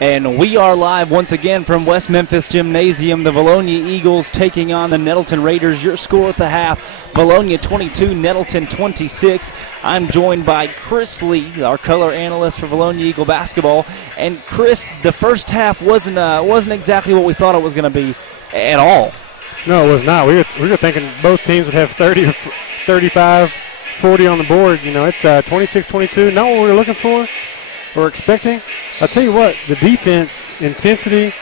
And we are live once again from West Memphis Gymnasium. The Vilonia Eagles taking on the Nettleton Raiders. Your score at the half, Vilonia 22, Nettleton 26. I'm joined by Chris Lee, our color analyst for Vilonia Eagle basketball. And Chris, the first half wasn't exactly what we thought it was going to be at all. No, it was not. We were thinking both teams would have 30 or 35, 40 on the board. You know, it's 26-22. Not what we were looking for or expecting. I'll tell you what, the defense, intensity,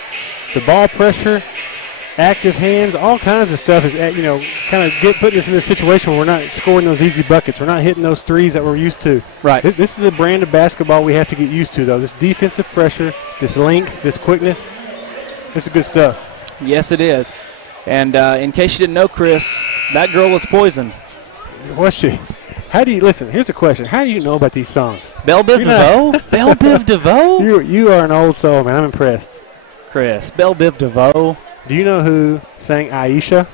the ball pressure, active hands, all kinds of stuff is, kind of putting us in this situation where we're not scoring those easy buckets. We're not hitting those threes that we're used to. Right. This is the brand of basketball we have to get used to, though. This defensive pressure, this length, this quickness, this is good stuff. Yes, it is. And in case you didn't know, Chris, that girl was poison. Was she? How do you listen? Here's a question: how do you know about these songs? Belle Biv DeVoe? Belle Biv DeVoe? You are an old soul, man. I'm impressed. Chris, Belle Biv DeVoe. Do you know who sang Aisha?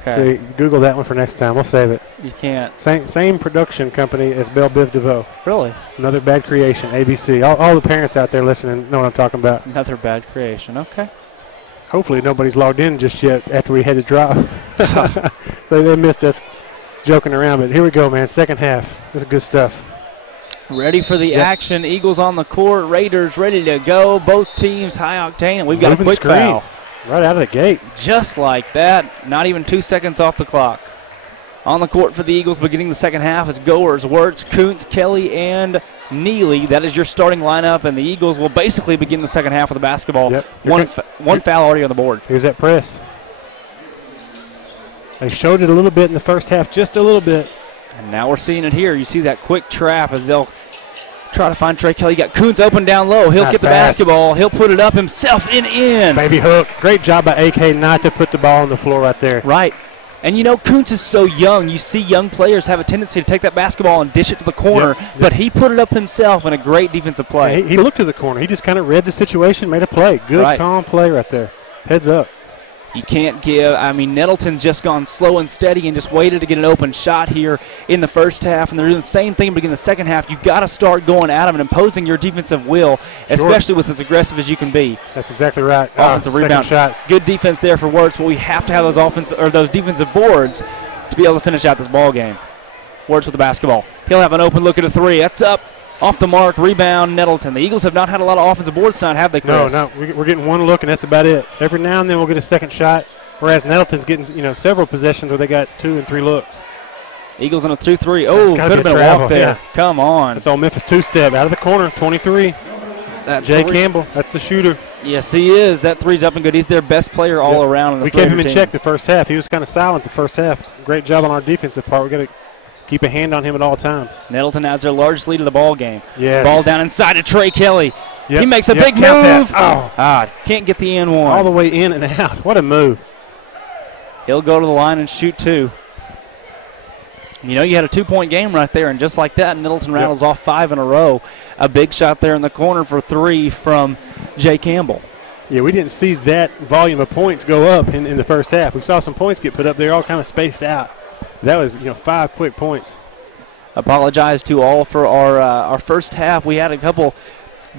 Okay. So Google that one for next time. We'll save it. You can't. Same production company as Belle Biv DeVoe. Really? Another bad creation. ABC. All the parents out there listening know what I'm talking about. Another bad creation. Okay. Hopefully nobody's logged in just yet after we had to drop. So they missed us joking around, but here we go, man. Second half. This is good stuff. Ready for the action. Eagles on the court. Raiders ready to go. Both teams high octane, and we've got a quick foul. Right out of the gate. Just like that. Not even 2 seconds off the clock. On the court for the Eagles beginning the second half is Goers, Wirtz, Kuntz, Kelly, and Neely. That is your starting lineup, and the Eagles will basically begin the second half of the basketball. Yep. One foul already on the board. Here's that press. They showed it a little bit in the first half, just a little bit. And now we're seeing it here. You see that quick trap as they'll try to find Trey Kelly. You got Kuntz open down low. He'll get the basketball. He'll put it up himself and in. Baby hook. Great job by AK not to put the ball on the floor right there. Right. And, you know, Kuntz is so young. You see young players have a tendency to take that basketball and dish it to the corner. Yep. But he put it up himself in a great defensive play. Yeah, he looked to the corner. He just kind of read the situation, made a play. Good, calm play right there. Heads up. You can't give. I mean, Nettleton's just gone slow and steady and just waited to get an open shot here in the first half. And they're doing the same thing but in the second half. You've got to start going at them and imposing your defensive will, especially with as aggressive as you can be. That's exactly right. Offensive rebound. Shots. Good defense there for Wirtz, but we have to have those defensive boards to be able to finish out this ball game. Wirtz with the basketball. He'll have an open look at a three. That's up. Off the mark, rebound, Nettleton. The Eagles have not had a lot of offensive boards tonight, have they, Chris? No. We're getting one look, and that's about it. Every now and then we'll get a second shot, whereas Nettleton's getting, several possessions where they got 2 and 3 looks. Eagles on a 2-3. Oh, could have been a walk there. Yeah. Come on. That's all Memphis two-step out of the corner, 23. Jay Campbell, that's the shooter. Yes, he is. That three's up and good. He's their best player all around. We kept him in check the first half. He was kind of silent the first half. Great job on our defensive part. We got to keep a hand on him at all times. Nettleton has their largest lead of the ball game. Yes. Ball down inside to Trey Kelly. Yep. He makes a big move. Can't get the N1. All the way in and out. What a move. He'll go to the line and shoot 2. You know, you had a 2-point game right there, and just like that, Nettleton rattles off 5 in a row. A big shot there in the corner for 3 from Jay Campbell. Yeah, we didn't see that volume of points go up in the first half. We saw some points get put up there, all kind of spaced out. That was, 5 quick points. Apologize to all for our first half. We had a couple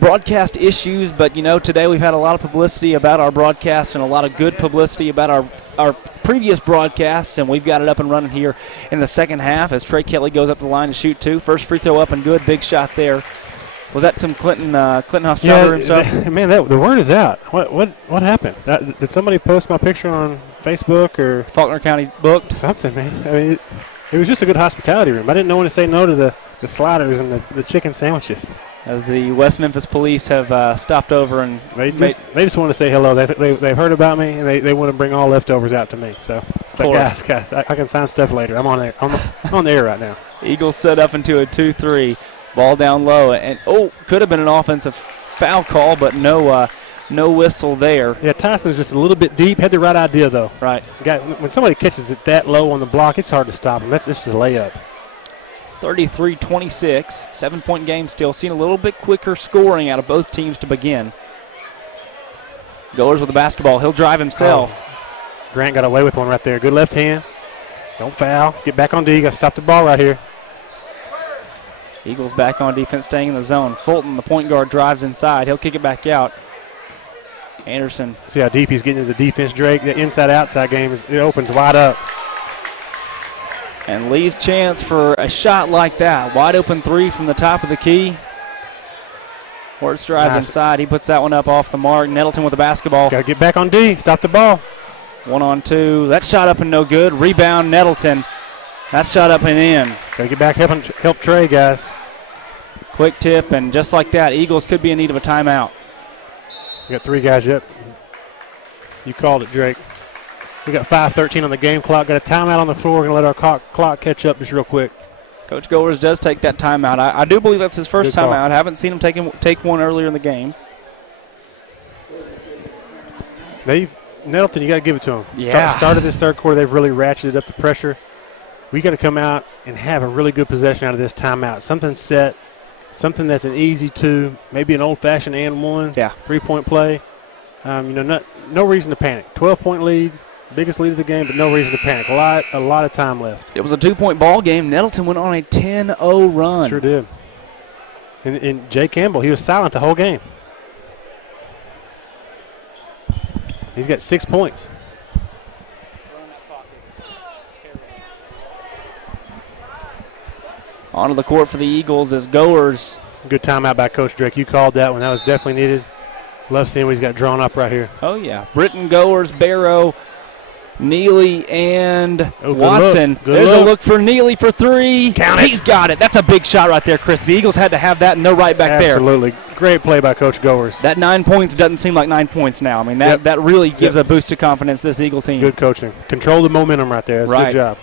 broadcast issues, but, today we've had a lot of publicity about our broadcast and a lot of good publicity about our previous broadcasts, and we've got it up and running here in the second half as Trey Kelly goes up the line to shoot 2. First free throw up and good. Big shot there. Was that some Clinton hospitality and stuff? Man, the word is out. What happened? Did somebody post my picture on Facebook or Faulkner County booked? Something, man. I mean, it was just a good hospitality room. I didn't know when to say no to the sliders and the chicken sandwiches. As the West Memphis police have stopped over and they just want to say hello. They've heard about me and they want to bring all leftovers out to me. So it's like, guys, I can sign stuff later. I'm on there. I'm on the air right now. Eagles set up into a 2-3. Ball down low, and could have been an offensive foul call, but no whistle there. Yeah, Tyson's just a little bit deep. Had the right idea though. Right. When somebody catches it that low on the block, it's hard to stop him. It's just a layup. 33-26, 7-point game still. Seeing a little bit quicker scoring out of both teams to begin. Goers with the basketball. He'll drive himself. Grant got away with one right there. Good left hand. Don't foul. Get back on D. Got to stop the ball right here. Eagles back on defense, staying in the zone. Fulton, the point guard, drives inside. He'll kick it back out. Anderson. See how deep he's getting into the defense, Drake. The inside-outside game, it opens wide up. And Lee's chance for a shot like that. Wide open three from the top of the key. Horst drives inside. He puts that one up off the mark. Nettleton with the basketball. Got to get back on D. Stop the ball. 1-on-2. That shot up and no good. Rebound, Nettleton. That shot up and in. Got to get back, help Trey, guys. Quick tip, and just like that, Eagles could be in need of a timeout. We got 3 guys yet. You called it, Drake. We got 5:13 on the game clock. Got a timeout on the floor. We're going to let our clock catch up just real quick. Coach Goers does take that timeout. I do believe that's his first timeout. I haven't seen him take one earlier in the game. Nettleton, you got to give it to him. Yeah. Started this third quarter, they've really ratcheted up the pressure. We got to come out and have a really good possession out of this timeout. Something set, something that's an easy 2, maybe an old-fashioned and 1. Yeah. 3-point play. No reason to panic. 12-point lead, biggest lead of the game, but no reason to panic. A lot of time left. It was a 2-point ball game. Nettleton went on a 10-0 run. Sure did. And Jay Campbell, he was silent the whole game. He's got 6 points. Onto the court for the Eagles is Goers. Good timeout by Coach Drake. You called that one. That was definitely needed. Love seeing what he's got drawn up right here. Oh, yeah. Britton, Goers, Barrow, Neely, and Watson. There's a look for Neely for 3. Count it. He's got it. That's a big shot right there, Chris. The Eagles had to have that, and they're right back there. Absolutely. Great play by Coach Goers. That 9 points doesn't seem like 9 points now. I mean, that really gives a boost to confidence this Eagle team. Good coaching. Control the momentum right there. That's a good job.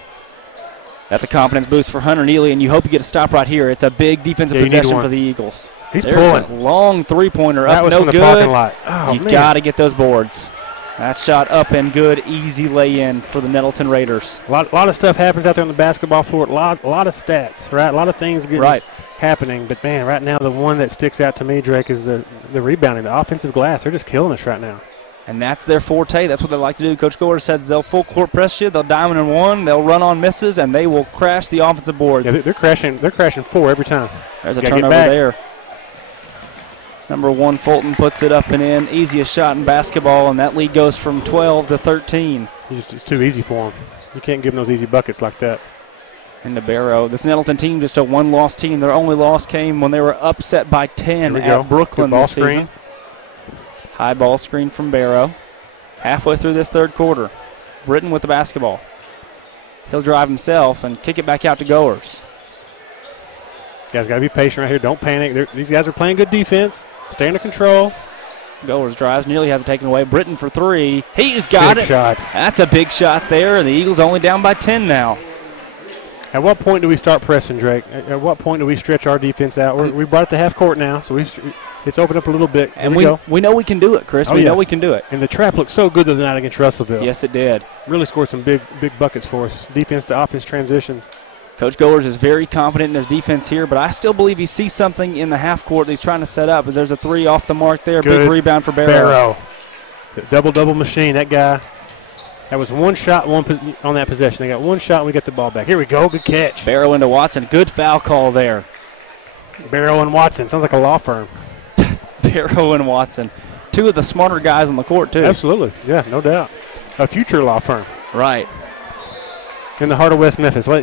That's a confidence boost for Hunter Neely, and you hope you get a stop right here. It's a big defensive possession for the Eagles. He's There's pulling. A long three-pointer that up, was no from the good. Parking lot. Oh, you got to get those boards. That shot up and good, easy lay-in for the Nettleton Raiders. A lot of stuff happens out there on the basketball floor. A lot of stats, right? A lot of things happening. But, man, right now the one that sticks out to me, Drake, is the rebounding, the offensive glass. They're just killing us right now. And that's their forte. That's what they like to do. Coach Gore says they'll full court press you. They'll diamond and 1. They'll run on misses, and they will crash the offensive boards. Yeah, they're crashing 4 every time. There's a turnover there. Number 1, Fulton puts it up and in. Easiest shot in basketball, and that lead goes from 12 to 13. It's too easy for him. You can't give them those easy buckets like that. Into Barrow. This Nettleton team just a one-loss team. Their only loss came when they were upset by 10 at Brooklyn this season. High ball screen from Barrow. Halfway through this third quarter. Britton with the basketball. He'll drive himself and kick it back out to Goers. Guys got to be patient right here. Don't panic. These guys are playing good defense. Stay under control. Goers drives. Nearly has it taken away. Britton for 3. He's got it. Big shot. That's a big shot there, and the Eagles only down by 10 now. At what point do we start pressing, Drake? At what point do we stretch our defense out? We brought it to half court now, so it's opened up a little bit. And we know we can do it, Chris. We know we can do it. And the trap looked so good the other night against Russellville. Yes, it did. Really scored some big buckets for us. Defense to offense transitions. Coach Goers is very confident in his defense here, but I still believe he sees something in the half court that he's trying to set up. As there's a 3 off the mark there. Good. Big rebound for Barrow. The double machine. That guy. That was one shot on that possession. They got one shot and we get the ball back. Here we go. Good catch. Barrow into Watson. Good foul call there. Barrow and Watson. Sounds like a law firm. Barrow and Watson. 2 of the smarter guys on the court, too. Absolutely. Yeah, no doubt. A future law firm. Right. In the heart of West Memphis. What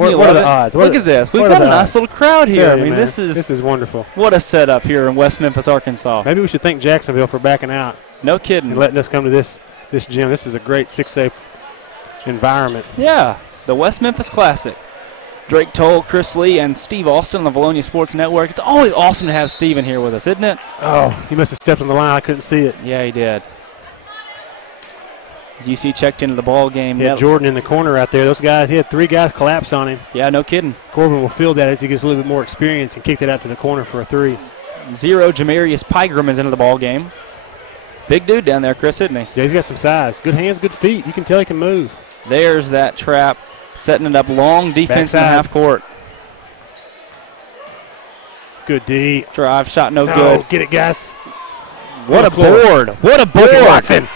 are the odds? Look at this. We've got a nice little crowd here. I mean, this is wonderful. What a setup here in West Memphis, Arkansas. Maybe we should thank Jacksonville for backing out. No kidding. And letting us come to this gym. This is a great 6A environment. Yeah, the West Memphis Classic. Drake Toll, Chris Lee, and Steve Austin on the Vilonia Sports Network. It's always awesome to have Steven here with us, isn't it? Oh, he must have stepped on the line. I couldn't see it. Yeah, he did. As UC checked into the ball game. He had Jordan in the corner out there. Those guys, he had 3 guys collapse on him. Yeah, no kidding. Corbin will field that as he gets a little bit more experience and kicked it out to the corner for a 3. 0, Jamarius Pygram is into the ball game. Big dude down there, Chris, isn't he? Yeah, he's got some size. Good hands, good feet. You can tell he can move. There's that trap, setting it up. Long defense in the half court. Good D. Drive shot, no good. Get it, guys. What a board. What a board. Watson.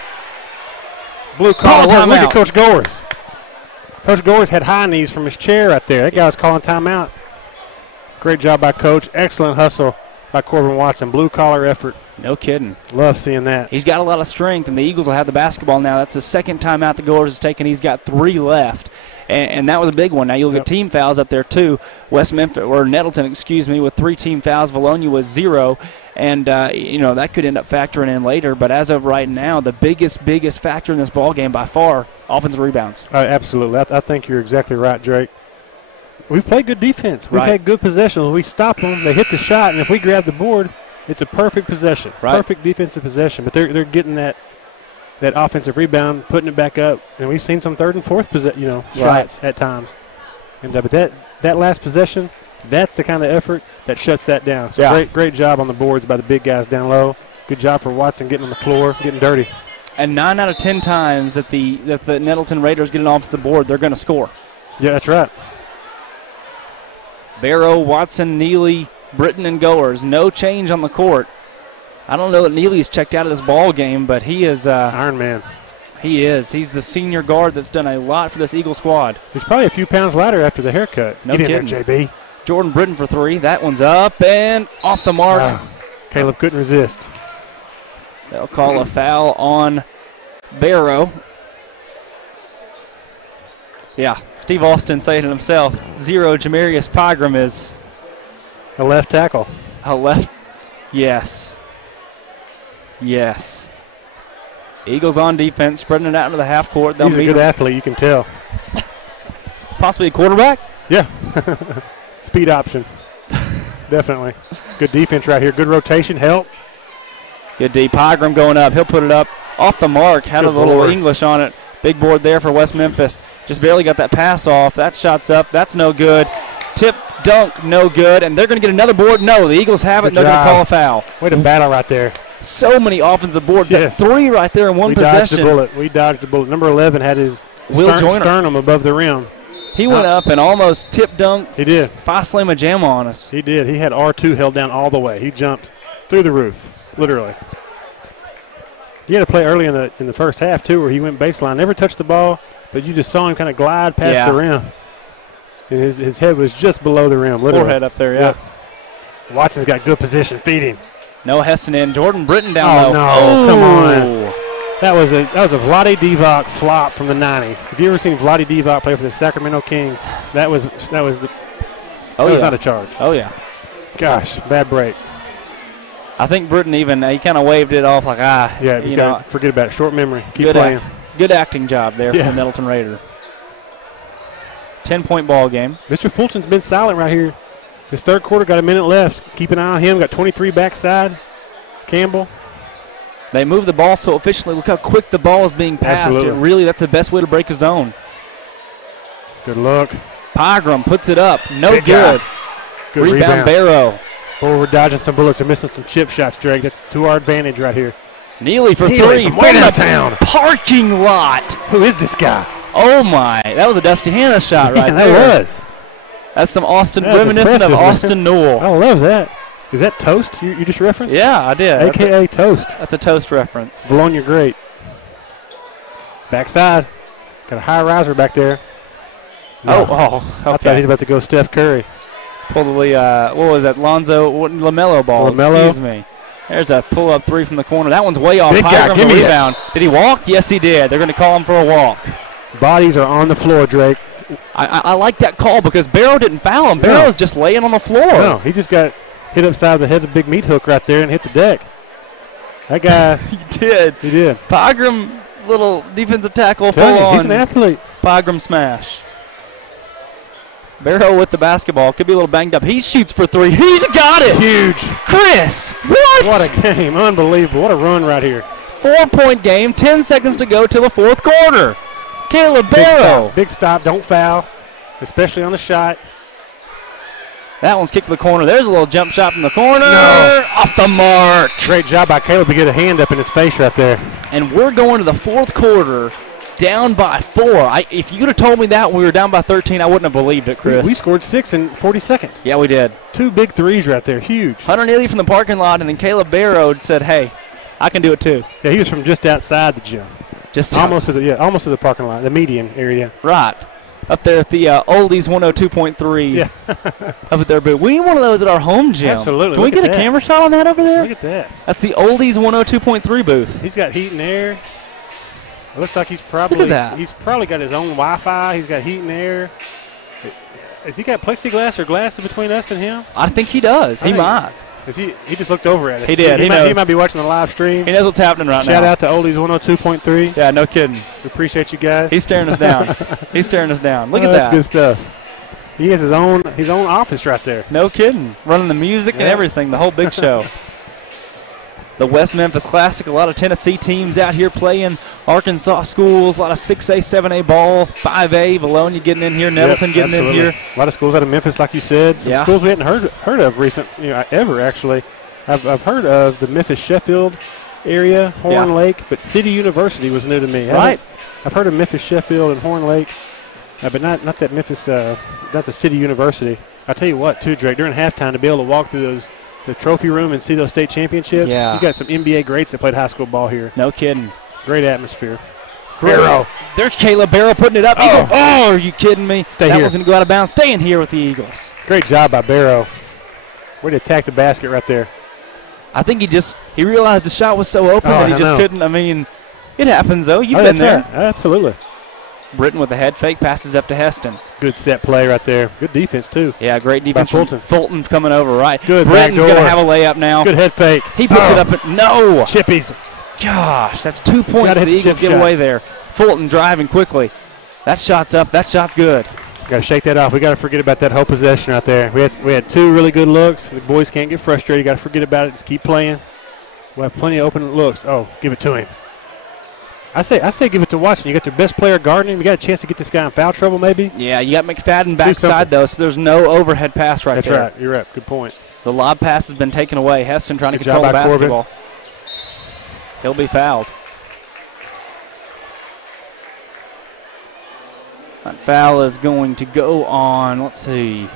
Blue collar. Look at Coach Goers. Coach Goers had high knees from his chair right there. That guy was calling timeout. Great job by Coach. Excellent hustle by Corbin Watson. Blue-collar effort. No kidding. Love seeing that. He's got a lot of strength, and the Eagles will have the basketball now. That's the second time out the Goers has taken. He's got 3 left, and that was a big one. Now you'll get team fouls up there too. Nettleton, with 3 team fouls. Vilonia was 0, and that could end up factoring in later. But as of right now, the biggest factor in this ball game by far, offensive rebounds. Absolutely. I think you're exactly right, Drake. We've played good defense. We've had good possession. We stop them, they hit the shot, and if we grab the board, it's a perfect possession. Right. Perfect defensive possession. But they're getting that offensive rebound, putting it back up, and we've seen some third and fourth shots at times. And but that last possession, that's the kind of effort that shuts that down. So great job on the boards by the big guys down low. Good job for Watson getting on the floor, getting dirty. And 9 out of 10 times that the Nettleton Raiders get an offensive board, they're going to score. Yeah, that's right. Barrow, Watson, Neely, Britton, and Goers. No change on the court. I don't know that Neely's checked out of this ball game, but he is Iron Man. He is. He's the senior guard that's done a lot for this Eagle squad. He's probably a few pounds lighter after the haircut. No kidding. Get in there, JB. Jordan Britton for 3. That one's up and off the mark. Wow. Caleb couldn't resist. They'll call a foul on Barrow. Yeah, Steve Austin saying it himself. 0, Jamarius Pygram is a left tackle. A left, yes. Yes. Eagles on defense, spreading it out into the half court. He's a good athlete, you can tell. Possibly a quarterback? Yeah. Speed option. Definitely. Good defense right here. Good rotation, help. Good D. Pygram going up. He'll put it up off the mark. Had a little English on it. Big board there for West Memphis. Just barely got that pass off. That shot's up. That's no good. Tip, dunk, no good. And they're going to get another board. No, the Eagles have it. They're going to call a foul. Way to battle right there. So many offensive boards. Yes. That's 3 right there in one possession. We dodged the bullet. Number 11 had his sternum above the rim. He went up and almost tip dunked. He did. Slam a jam on us. He did. He had R2 held down all the way. He jumped through the roof, literally. He had a play early in the first half, too, where he went baseline. Never touched the ball, but you just saw him kind of glide past the rim. And his head was just below the rim, literally. Forehead up there, yeah. Watson's got good position, feeding. No Heston in. Jordan Britton down low. No, come on. That was a Vlade Divac flop from the 90s. Have you ever seen Vlade Divac play for the Sacramento Kings? That was not a charge. Oh, yeah. Gosh, bad break. I think Britton he kind of waved it off like, Yeah, you got to forget about it. Short memory. Keep playing. Good acting job there from the Nettleton Raider. 10-point ball game. Mr. Fulton's been silent right here. His third quarter, got a minute left. Keep an eye on him. Got 23 backside. Campbell. They move the ball so efficiently. Look how quick the ball is being passed. That's the best way to break a zone. Good look. Pygram puts it up. No good. Good rebound. Barrow. Boy, we're dodging some bullets. We're missing some chip shots, Drake. That's to our advantage right here. Neely for 3. From way downtown. Parking lot. Who is this guy? Oh, my. That was a Dusty Hannah shot right there. That was. That's some reminiscent of Austin Newell. I love that. Is that Toast you just referenced? Yeah, I did. A.K.A. Toast. That's a Toast reference. Vilonia great. Backside. Got a high riser back there. No. Okay. I thought he's about to go Steph Curry. Pull the, what was that, LaMelo ball. Excuse me. There's a pull-up 3 from the corner. That one's way off. Big guy, give me rebound. Did he walk? Yes, he did. They're going to call him for a walk. Bodies are on the floor, Drake. I like that call because Barrow didn't foul him. Barrow's just laying on the floor. No, he just got hit upside the head of the big meat hook right there and hit the deck. That guy. He did. Pygram, little defensive tackle, full on. He's an athlete. Pygram smash. Barrow with the basketball. Could be a little banged up. He shoots for 3. He's got it. Huge. Chris, what? What a game. Unbelievable. What a run right here. 4-point game. 10 seconds to go till the fourth quarter. Caleb Barrow. Big stop. Don't foul, especially on the shot. That one's kicked to the corner. There's a little jump shot from the corner. No. Off the mark. Great job by Caleb to get a hand up in his face right there. And we're going to the fourth quarter down by 4. If you would have told me that when we were down by 13, I wouldn't have believed it, Chris. We scored 6 in 40 seconds. Yeah, we did. 2 big threes right there. Huge. Hunter Neely from the parking lot, and then Caleb Barrow said, hey, I can do it too. Yeah, he was from just outside the gym. Just almost to the parking lot, the median area. Right. up there at the Oldies 102.3. Yeah. Up at their booth. We need one of those at our home gym. Absolutely. Can we get a camera shot on that over there? Look at that. That's the Oldies 102.3 booth. He's got heat and air. It looks like he's probably he's probably got his own Wi-Fi. He's got heat and air. Has he got plexiglass or glasses between us and him? I think he does. He might. He just looked over at us. He did. He might be watching the live stream. He knows what's happening right now. Shout out to Oldies 102.3. Yeah, no kidding. We appreciate you guys. He's staring us down. He's staring us down. Look at that. that. That's good stuff. He has his own office right there. No kidding. Running the music and everything, the whole big show. The West Memphis Classic, a lot of Tennessee teams out here playing. Arkansas schools, a lot of 6A, 7A ball, 5A, Vilonia getting in here, Nettleton getting in here. A lot of schools out of Memphis, like you said. Some schools we hadn't heard of ever actually. I've heard of the Memphis-Sheffield area, Horn Lake, but City University was new to me. Right. I've heard of Memphis-Sheffield and Horn Lake, but not that Memphis, not the City University. I'll tell you what, too, Drake, during halftime to be able to walk through the trophy room and see those state championships, you got some NBA greats that played high school ball here. No kidding. Great atmosphere. Barrow. There's Caleb Barrow putting it up. Oh, are you kidding me? That was going to go out of bounds. Staying here with the Eagles. Great job by Barrow. Way to attack the basket right there. I think he realized the shot was so open that he just couldn't. I mean, it happens, though. You've been there. Right. Absolutely. Britton with a head fake, passes up to Heston. Good set play right there. Good defense, too. Yeah, great defense from Fulton coming over, right. Good. Britton's going to have a layup now. Good head fake. He puts it up. No. Chippies. Gosh, that's 2 points the Eagles get away there. Fulton driving quickly. That shot's up. That shot's good. Got to shake that off. We got to forget about that whole possession right there. We had two really good looks. The boys can't get frustrated. Got to forget about it. Just keep playing. We'll have plenty of open looks. Oh, give it to him. I say give it to Watson. You got their best player guarding him. You got a chance to get this guy in foul trouble maybe. Yeah, you got McFadden backside, though, so there's no overhead pass right there. That's right. You're right. Good point. The lob pass has been taken away. Heston trying to control the basketball. Corbin. He'll be fouled. That foul is going to go on, let's see.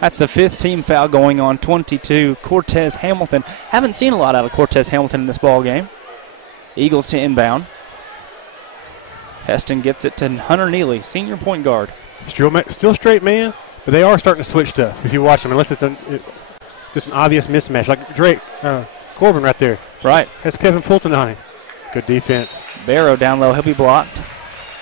That's the fifth team foul going on 22. Cortez Hamilton. Haven't seen a lot out of Cortez Hamilton in this ball game. Eagles to inbound. Heston gets it to Hunter Neely, senior point guard. Still straight man, but they are starting to switch stuff if you watch them, unless it's just an obvious mismatch. Like Drake, Corbin right there. Right. Has Kevin Fulton on him. Good defense. Barrow down low. He'll be blocked.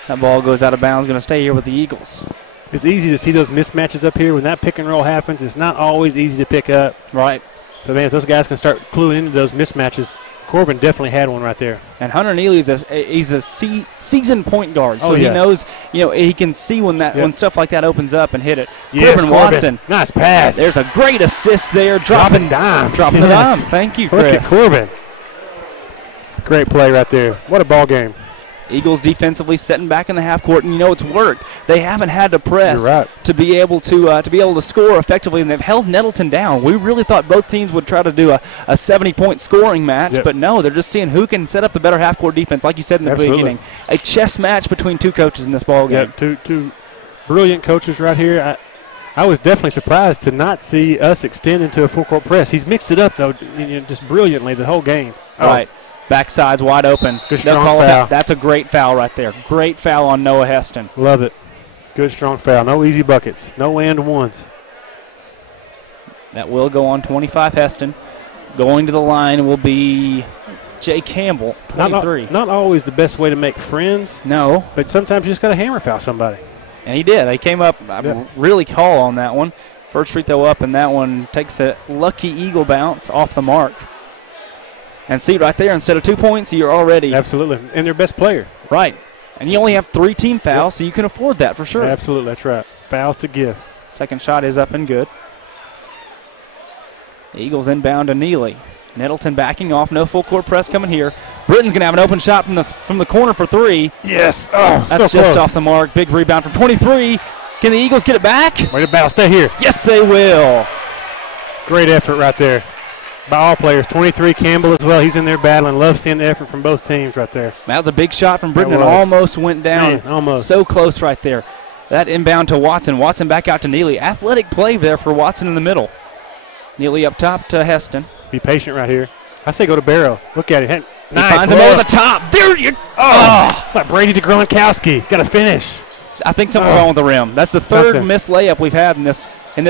That ball goes out of bounds. Going to stay here with the Eagles. It's easy to see those mismatches up here. When that pick and roll happens, it's not always easy to pick up. Right. But, man, if those guys can start cluing into those mismatches, Corbin definitely had one right there. And Hunter Neely he's a seasoned point guard, so he knows, he can see when stuff like that opens up and hit it. Yes, Corbin Watson. Nice pass. There's a great assist there. Dropping dime. Dropping the dime. Thank you, Chris. Look at Corbin. Great play right there. What a ball game. Eagles defensively setting back in the half court, and it's worked. They haven't had to press to be able to score effectively, and they've held Nettleton down. We really thought both teams would try to do a 70-point scoring match, but no, they're just seeing who can set up the better half court defense, like you said in the beginning. A chess match between two coaches in this ball game. Two brilliant coaches right here. I was definitely surprised to not see us extend into a full court press. He's mixed it up though, just brilliantly the whole game. Right. Backside's wide open. Good strong foul. That's a great foul right there. Great foul on Noah Heston. Love it. Good strong foul. No easy buckets. No and ones. That will go on 25 Heston. Going to the line will be Jay Campbell, 23. Not always the best way to make friends. No. But sometimes you just got to hammer foul somebody. And he did. He came up really tall on that one. First free throw up, and that one takes a lucky Eagle bounce off the mark. And see right there, instead of 2 points, you're already. Absolutely. And their best player. Right. And you only have 3 team fouls, so you can afford that for sure. Absolutely. That's right. Fouls to give. Second shot is up and good. The Eagles inbound to Neely. Nettleton backing off. No full court press coming here. Britton's going to have an open shot from the corner for 3. Yes. Oh, that's so just close. Off the mark. Big rebound from 23. Can the Eagles get it back? Way to battle. Stay here. Yes, they will. Great effort right there by all players. 23, Campbell as well. He's in there battling. Love seeing the effort from both teams right there. That was a big shot from Britton and almost went down. Man, almost. So close right there. That inbound to Watson. Watson back out to Neely. Athletic play there for Watson in the middle. Neely up top to Heston. Be patient right here. I say go to Barrow. Look at it. Nice. He finds him over the top. There you go. Like Brady to Gronkowski. Got to finish. I think something's wrong with the rim. That's the third missed layup we've had in this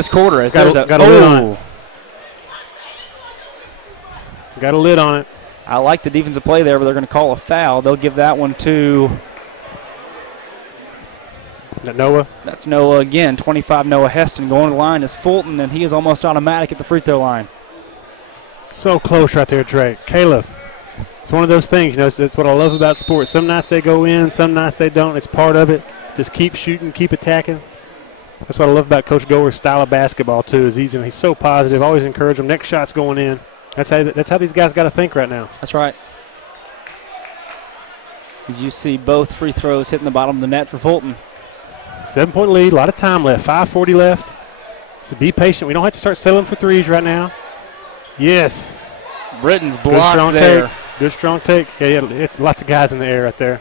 quarter. As got a lid on it. Got a lid on it. I like the defensive play there, but they're going to call a foul. They'll give that one to Noah. That's Noah again. 25 Noah Heston. Going to the line is Fulton, and he is almost automatic at the free throw line. So close right there, Drake. Caleb. It's one of those things, that's what I love about sports. Some nights they go in, some nights they don't. It's part of it. Just keep shooting, keep attacking. That's what I love about Coach Gower's style of basketball, too, is he's so positive. Always encourage them. Next shot's going in. That's how these guys got to think right now. That's right. As you see both free throws hitting the bottom of the net for Fulton. 7-point lead, a lot of time left, 5:40 left. So be patient. We don't have to start settling for threes right now. Yes. Britton's blocked there. Good strong take. Yeah, it's lots of guys in the air right there.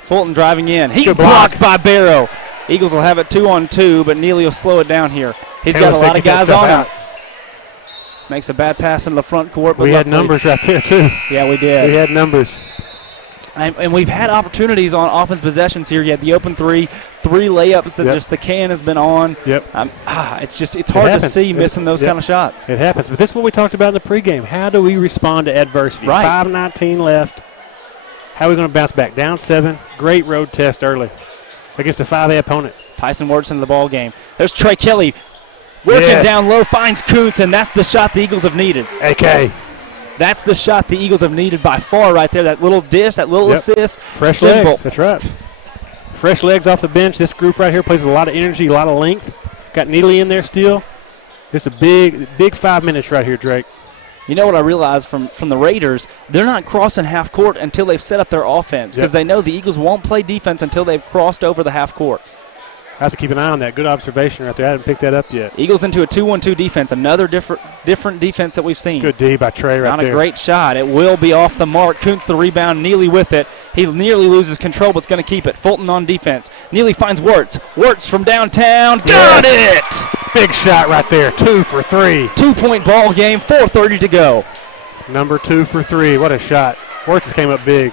Fulton driving in. He's blocked by Barrow. Eagles will have it 2-on-2, but Neely will slow it down here. He's got a lot of guys on him. Makes a bad pass into the front court. But we had numbers right there, too. Yeah, we did. We had numbers. And we've had opportunities on offense possessions here. You had the open three layups that just the can has been on. Yep. It's hard to see missing those kind of shots. It happens. But this is what we talked about in the pregame. How do we respond to adversity? Right. 5:19 left. How are we going to bounce back? Down 7. Great road test early against a 5A opponent. Tyson Wertz into the ball game. There's Trey Kelly working down low, finds Kuntz, and that's the shot the Eagles have needed. AK. That's the shot the Eagles have needed by far right there. That little dish, that little assist. Fresh legs. That's right. Fresh legs off the bench. This group right here plays with a lot of energy, a lot of length. Got Neely in there still. It's a big 5 minutes right here, Drake. You know what I realized from the Raiders? They're not crossing half court until they've set up their offense because they know the Eagles won't play defense until they've crossed over the half court. I have to keep an eye on that. Good observation right there. I haven't picked that up yet. Eagles into a 2-1-2 defense, another different defense that we've seen. Good D by Trey right there. Not a great shot. It will be off the mark. Kuntz the rebound. Neely with it. He nearly loses control, but it's going to keep it. Fulton on defense. Neely finds Wertz. Wertz from downtown. Got it! Big shot right there. 2 for 3. 2-point ball game. 4:30 to go. Number 2 for 3. What a shot. Wertz came up big.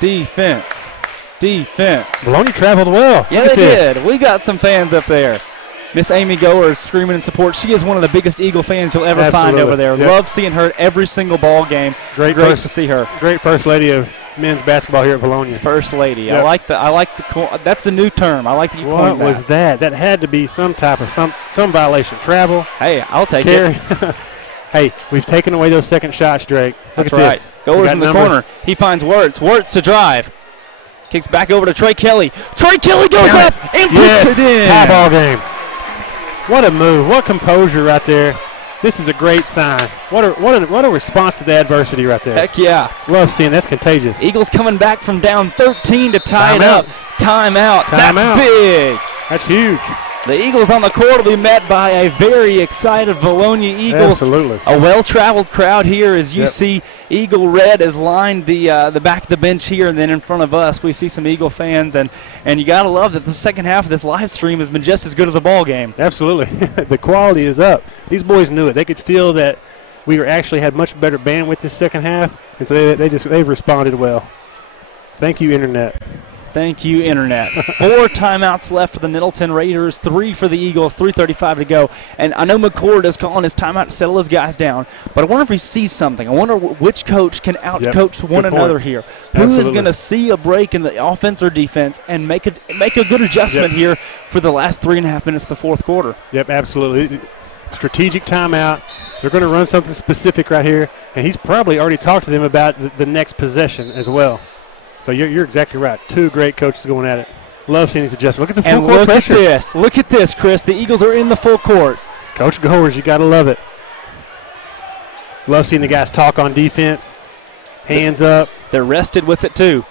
Defense. Vilonia traveled well. Yeah, they did. We got some fans up there. Miss Amy Goer is screaming in support. She is one of the biggest Eagle fans you'll ever find over there. Yep. Love seeing her at every single ball game. Great to see her. Great first lady of men's basketball here at Vilonia. First lady. Yep. I like the that's the new term. I like that you coined that. What was that? That had to be some type of some violation. Travel. Hey, I'll take it. Hey, we've taken away those second shots, Drake. That's right. Goer's in the corner. He finds Wertz. Wertz to drive. Kicks back over to Trey Kelly. Trey Kelly goes up and puts it in. Tie ball game. What a move. What composure right there. This is a great sign. What a response to the adversity right there. Heck yeah. Love seeing that's contagious. Eagles coming back from down 13 to tie it up. Timeout. That's big. That's huge. The Eagles on the court will be met by a very excited Vilonia Eagle. Absolutely. A well-traveled crowd here as you see Eagle Red has lined the back of the bench here, and then in front of us we see some Eagle fans. And you got to love that the second half of this live stream has been just as good as the ball game. Absolutely. The quality is up. These boys knew it. They could feel that we were actually had much better bandwidth this second half, and so they've responded well. Thank you, Internet. Thank you, Internet. 4 timeouts left for the Nettleton Raiders, 3 for the Eagles, 3:35 to go. And I know McCord is calling his timeout to settle his guys down, but I wonder if he sees something. I wonder which coach can out-coach one another here. Who is going to see a break in the offense or defense and make a good adjustment here for the last 3.5 minutes of the fourth quarter? Yep, absolutely. Strategic timeout. They're going to run something specific right here, and he's probably already talked to them about the next possession as well. So you're exactly right. 2 great coaches going at it. Love seeing these adjustments. Look at the full court pressure. Look at this, Chris. The Eagles are in the full court. Coach Goers, you got to love it. Love seeing the guys talk on defense. Hands up. They're rested with it, too.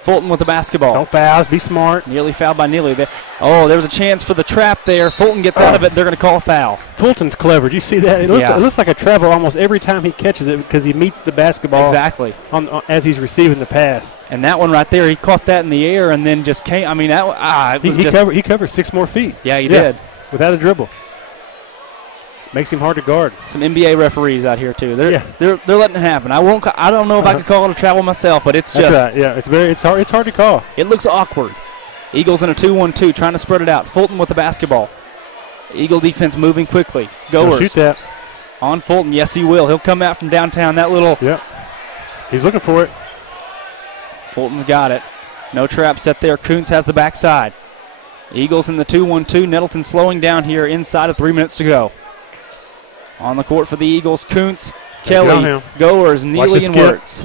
Fulton with the basketball. Don't foul. Be smart. Nearly fouled by Neely there. Oh, there was a chance for the trap there. Fulton gets out of it, and they're going to call a foul. Fulton's clever. Do you see that? It looks like a travel almost every time he catches it because he meets the basketball as he's receiving the pass. And that one right there, he caught that in the air and then just came. I mean, he covered 6 more feet. Yeah, he did. Without a dribble. Makes him hard to guard. Some NBA referees out here too. They're letting it happen. I don't know if I could call it a travel myself, but it's That's just right. Yeah, it's hard to call. It looks awkward. Eagles in a 2-1-2, trying to spread it out. Fulton with the basketball. Eagle defense moving quickly. Goers. Shoot that. On Fulton. Yes, he will. He'll come out from downtown. That little. Yep. He's looking for it. Fulton's got it. No trap set there. Kuntz has the backside. Eagles in the 2-1-2. Nettleton slowing down here inside of 3 minutes to go. On the court for the Eagles, Kuntz, Kelly, Goers, Neely, and Wirtz.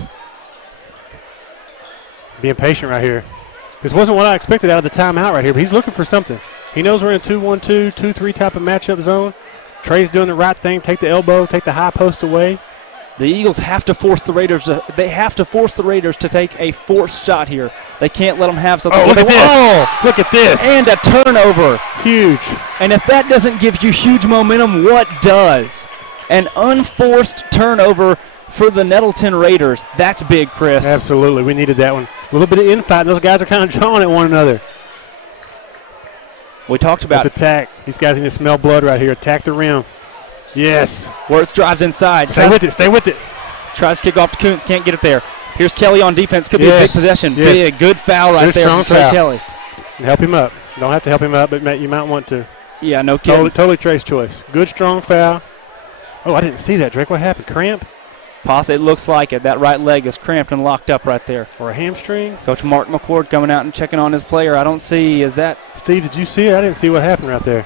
Being patient right here. This wasn't what I expected out of the timeout right here, but he's looking for something. He knows we're in a 2-1-2, 2-3 type of matchup zone. Trey's doing the right thing. Take the elbow, take the high post away. The Eagles have to force the Raiders to take a forced shot here. They can't let them have something. Oh, look at this. Oh, look at this. And a turnover. Huge. And if that doesn't give you huge momentum, what does? An unforced turnover for the Nettleton Raiders. That's big, Chris. Absolutely. We needed that one. A little bit of infight. Those guys are kind of jawing at one another. We talked about attack. These guys need to smell blood right here. Attack the rim. Yes. Wirtz drives inside. Stay with it. Tries to kick off to Kuntz. Can't get it there. Here's Kelly on defense. Could be a big possession. Yes. Big, good foul right there from Trey Kelly. And help him up. Don't have to help him up, but you might want to. Yeah, no kidding. Totally Trey's choice. Good, strong foul. Oh, I didn't see that, Drake. What happened? Cramp? It looks like it. That right leg is cramped and locked up right there. Or a hamstring? Coach Mark McCord coming out and checking on his player. I don't see. Is that? Steve, did you see it? I didn't see what happened right there.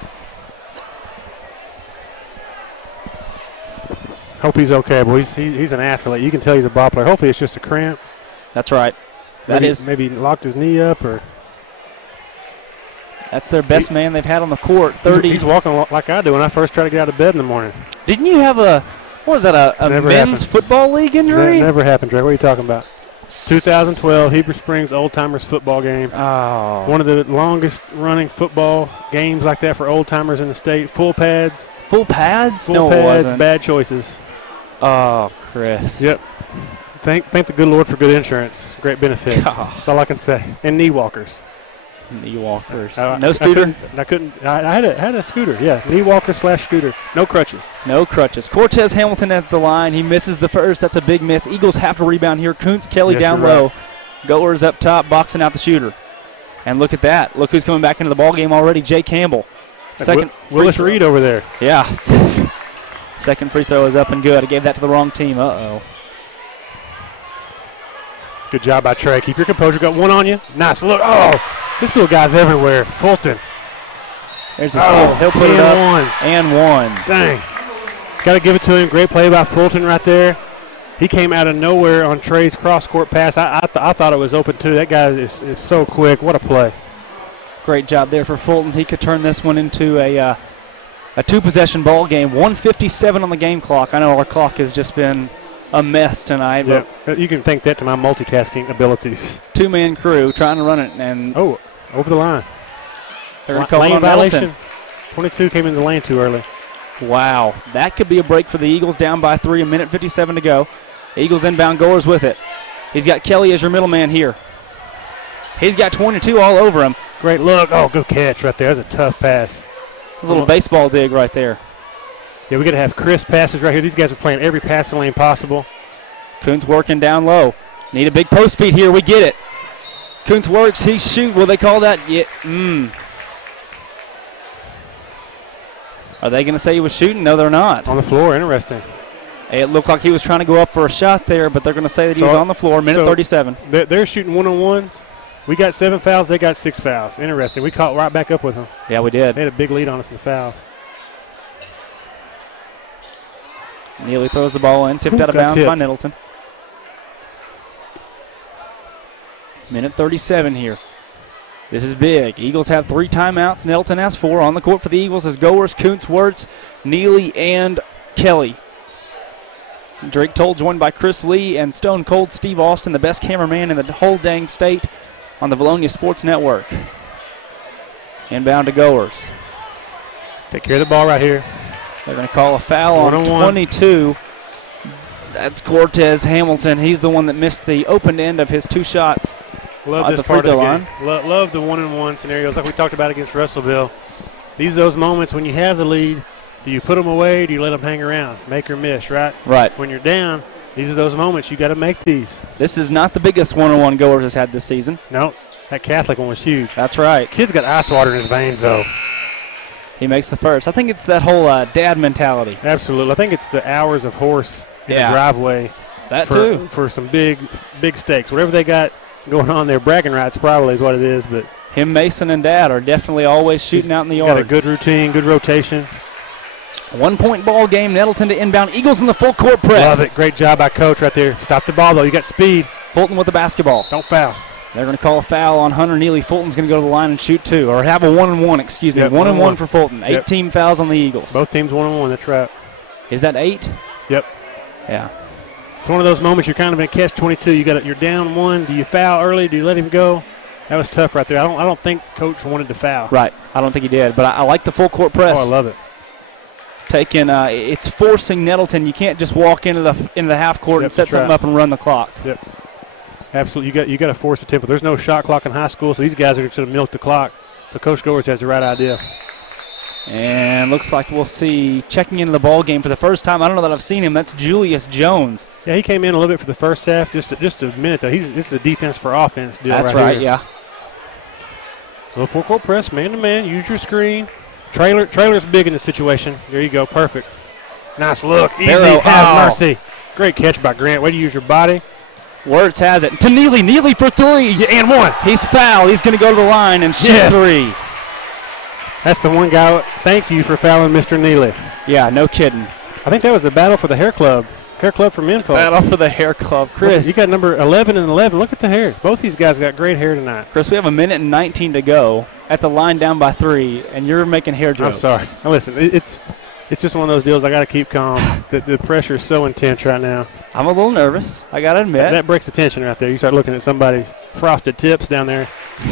Hope he's okay, boy. He's an athlete. You can tell he's a ball player. Hopefully it's just a cramp. That's right. Maybe locked his knee up or. That's their best man they've had on the court. 30. He's walking like I do when I first try to get out of bed in the morning. Didn't you have a men's football league injury? Never happened, Drake. What are you talking about? 2012 Heber Springs Old Timers football game. Oh. One of the longest running football games like that for old timers in the state. Full pads. Full pads? Full pads, it wasn't. Bad choices. Oh, Chris. Yep. Thank the good Lord for good insurance. Great benefits. That's all I can say. And knee walkers. Knee walkers. No scooter? I had a scooter, yeah. Knee walker / scooter. No crutches. No crutches. Cortez Hamilton at the line. He misses the first. That's a big miss. Eagles have to rebound here. Kuntz, Kelly down low. Right. Goers up top, boxing out the shooter. And look at that. Look who's coming back into the ball game already. Jay Campbell. Second Willis Reed over there. Yeah. Second free throw is up and good. I gave that to the wrong team. Uh-oh. Good job by Trey. Keep your composure. Got one on you. Nice. Look. Oh, this little guy's everywhere. Fulton. There's his steal. He'll put it up. And one. Dang. Got to give it to him. Great play by Fulton right there. He came out of nowhere on Trey's cross-court pass. I thought it was open, too. That guy is so quick. What a play. Great job there for Fulton. He could turn this one into a two-possession ball game. 1:57 on the game clock. I know our clock has just been a mess tonight. Yeah, you can thank that to my multitasking abilities. Two-man crew trying to run it. And over the line. They're going to call lane on violation. 22 came in the lane too early. Wow. That could be a break for the Eagles, down by 3, 1:57 to go. Eagles inbound, Goers with it. He's got Kelly as your middleman here. He's got 22 all over him. Great look. Oh, good catch right there. That was a tough pass. A little baseball dig right there. Yeah, we got to have crisp passes right here. These guys are playing every passing lane possible. Kuntz working down low. Need a big post feed here. We get it. Kuntz works. He shoots. Will they call that? Yeah. Are they going to say he was shooting? No, they're not. On the floor. Interesting. It looked like he was trying to go up for a shot there, but they're going to say that he was on the floor. Minute 37. They're shooting one-on-ones. We got 7 fouls. They got 6 fouls. Interesting. We caught right back up with them. Yeah, we did. They had a big lead on us in the fouls. Neely throws the ball in. Tipped out of bounds by Nettleton. Minute 37 here. This is big. Eagles have 3 timeouts. Nettleton has 4. On the court for the Eagles is Goers, Kuntz, Wirtz, Neely, and Kelly. Drake Toll joined by Chris Lee and Stone Cold Steve Austin, the best cameraman in the whole dang state on the Vilonia Sports Network. Inbound to Goers. Take care of the ball right here. They're going to call a foul on 22. That's Cortez Hamilton. He's the one that missed the open end of his 2 shots at the free throw line. Love the 1-on-1 scenarios like we talked about against Russellville. These are those moments when you have the lead, Do you put them away? Do you let them hang around? Make or miss, right? Right. When you're down, these are those moments you got to make these. This is not the biggest one-on-one Goers has had this season. No, that Catholic one was huge. That's right. Kid's got ice water in his veins, though. He makes the first. I think it's that whole dad mentality. Absolutely. I think it's the hours of horse in the driveway. That too. For some big stakes. Whatever they got going on there, bragging rights probably is what it is. But him, Mason, and Dad are definitely always shooting out in the yard. Got a good routine, good rotation. 1 point ball game. Nettleton to inbound. Eagles in the full court press. Love it. Great job by Coach right there. Stop the ball, though. You got speed. Fulton with the basketball. Don't foul. They're going to call a foul on Hunter Neely. Fulton's going to go to the line and shoot 2, or have a 1-and-1, excuse me. Yep, 1-and-1 for Fulton. Yep. 8 team fouls on the Eagles. Both teams 1-on-1. That's right. Is that 8? Yep. Yeah. It's one of those moments you're kind of in a catch-22. You're down 1. Do you foul early? Do you let him go? That was tough right there. I don't think Coach wanted to foul. Right. I don't think he did, but I like the full court press. Oh, I love it. It's forcing Nettleton. You can't just walk into the half court and set something up and run the clock. Yep. Absolutely. You got to force the tempo. There's no shot clock in high school, so these guys are going to milk the clock. So Coach Goers has the right idea. And looks like we'll see checking into the ball game for the first time. I don't know that I've seen him. That's Julius Jones. Yeah, he came in a little bit for the first half, just a minute though. This is a defense for offense deal. That's right. Here. Yeah. Little full court press, man to man. Use your screen. Trailer's big in this situation. There you go. Perfect. Nice look. Easy. Have mercy. Great catch by Grant. Way to use your body. Wirtz has it to Neely. Neely for 3. And 1. He's fouled. He's going to go to the line and shoot 3. That's the one guy. Thank you for fouling Mr. Neely. Yeah, no kidding. I think that was the battle for the hair club. Hair club for men, folks. Battle for the hair club. Chris. You got number 11 and 11. Look at the hair. Both these guys got great hair tonight. Chris, we have 1:19 to go at the line down by 3, and you're making hair jokes. I'm sorry. Now listen, it's just one of those deals I got to keep calm. The pressure is so intense right now. I'm a little nervous. I got to admit. That breaks the tension right there. You start looking at somebody's frosted tips down there.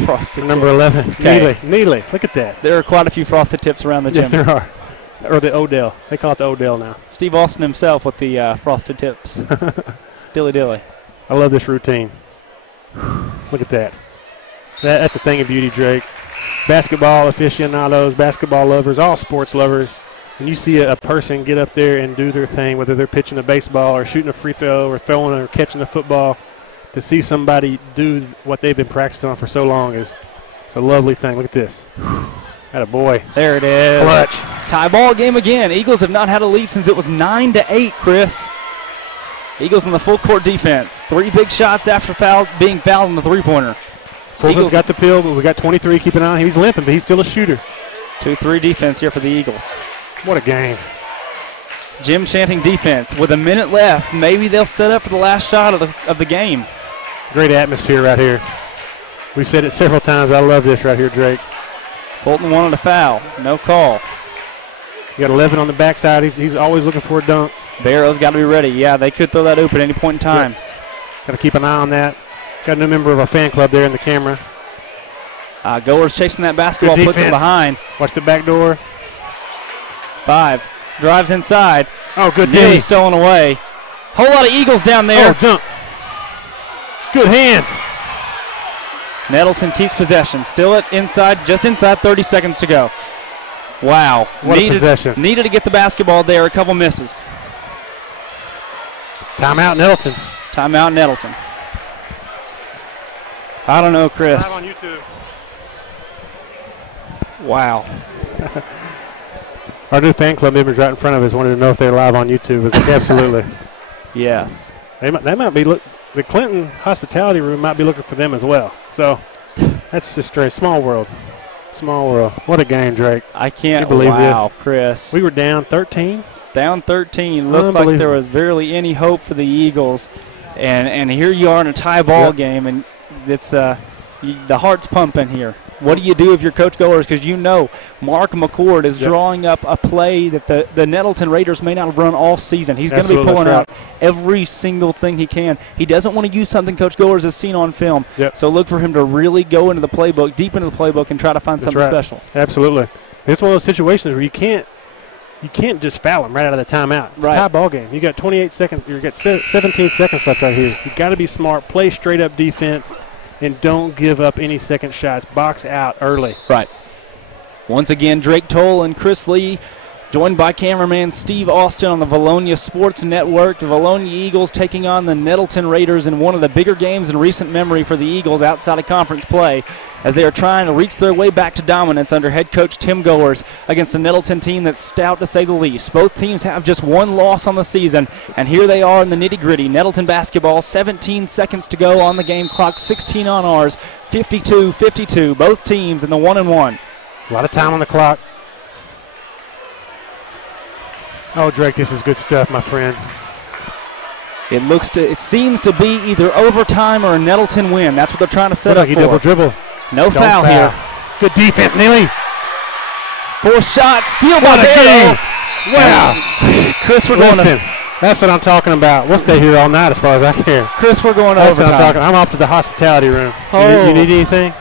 Frosted number 11. Okay. Neely. Look at that. There are quite a few frosted tips around the gym. Yes, there are. Or the Odell. They call it the Odell now. Steve Austin himself with the frosted tips. Dilly. I love this routine. Look at that. That's a thing of beauty, Drake. Basketball aficionados, basketball lovers, all sports lovers. When you see a person get up there and do their thing, whether they're pitching a baseball or shooting a free throw or throwing or catching a football, to see somebody do what they've been practicing on for so long it's a lovely thing. Look at this. Atta boy. There it is. Clutch. Tie ball game again. Eagles have not had a lead since it was 9-8, Chris. Eagles in the full court defense. 3 big shots after being fouled in the three-pointer. Fulton's got the pill, but we got 23. Keep an eye on him. He's limping, but he's still a shooter. 2-3 defense here for the Eagles. What a game. Jim Shanting defense. With a minute left, maybe they'll set up for the last shot of the game. Great atmosphere right here. We've said it several times. I love this right here, Drake. Fulton wanted a foul. No call. You got 11 on the backside. He's always looking for a dunk. Barrow's got to be ready. Yeah, they could throw that open at any point in time. Yep. Got to keep an eye on that. Got a new member of our fan club there in the camera. Goers chasing that basketball, puts it behind. Watch the back door. 5. Drives inside. Oh, good Nearly D. stolen away. Whole lot of Eagles down there. Oh, dunk. Good hands. Nettleton keeps possession. Still just inside 30 seconds to go. Wow. What a possession. Needed to get the basketball there. A couple misses. Timeout, Nettleton. Timeout, Nettleton. I don't know, Chris. Live on YouTube. Wow. Our new fan club members right in front of us wanted to know if they're live on YouTube. It's absolutely. Yes. They might be the Clinton hospitality room might be looking for them as well. So that's just straight. Small world. Small world. What a game, Drake. I can't believe this. Chris. We were down 13. Down 13. Looked like there was barely any hope for the Eagles. And here you are in a tie ball game, and it's the heart's pumping here. What do you do if you're Coach Goers? Because you know Mark McCord is drawing up a play that the Nettleton Raiders may not have run all season. He's going to be pulling out every single thing he can. He doesn't want to use something Coach Goers has seen on film. Yep. So look for him to really go into the playbook, deep into the playbook, and try to find something special. Absolutely. It's one of those situations where you can't just foul him right out of the timeout. It's a tie ball game. You got 28 seconds. You got 17 seconds left right here. You got to be smart. Play straight up defense. And don't give up any second shots. Box out early. Right. Once again, Drake Toll and Chris Lee Joined by cameraman Steve Austin on the Vilonia Sports Network. The Vilonia Eagles taking on the Nettleton Raiders in one of the bigger games in recent memory for the Eagles outside of conference play, as they are trying to reach their way back to dominance under head coach Tim Goers against a Nettleton team that's stout to say the least. Both teams have just one loss on the season, and here they are in the nitty-gritty. Nettleton basketball, 17 seconds to go on the game clock, 16 on ours, 52-52. Both teams in the 1-1. A lot of time on the clock. Oh, Drake, this is good stuff, my friend. It seems to be either overtime or a Nettleton win. That's what they're trying to set up for. Double dribble. No foul here. Good defense, Neely. Fourth shot, steal by game. Wow. Chris, we're going to. That's what I'm talking about. We'll stay here all night as far as I care. Chris, we're going to overtime. What I'm talking. I'm off to the hospitality room. Oh. You need anything?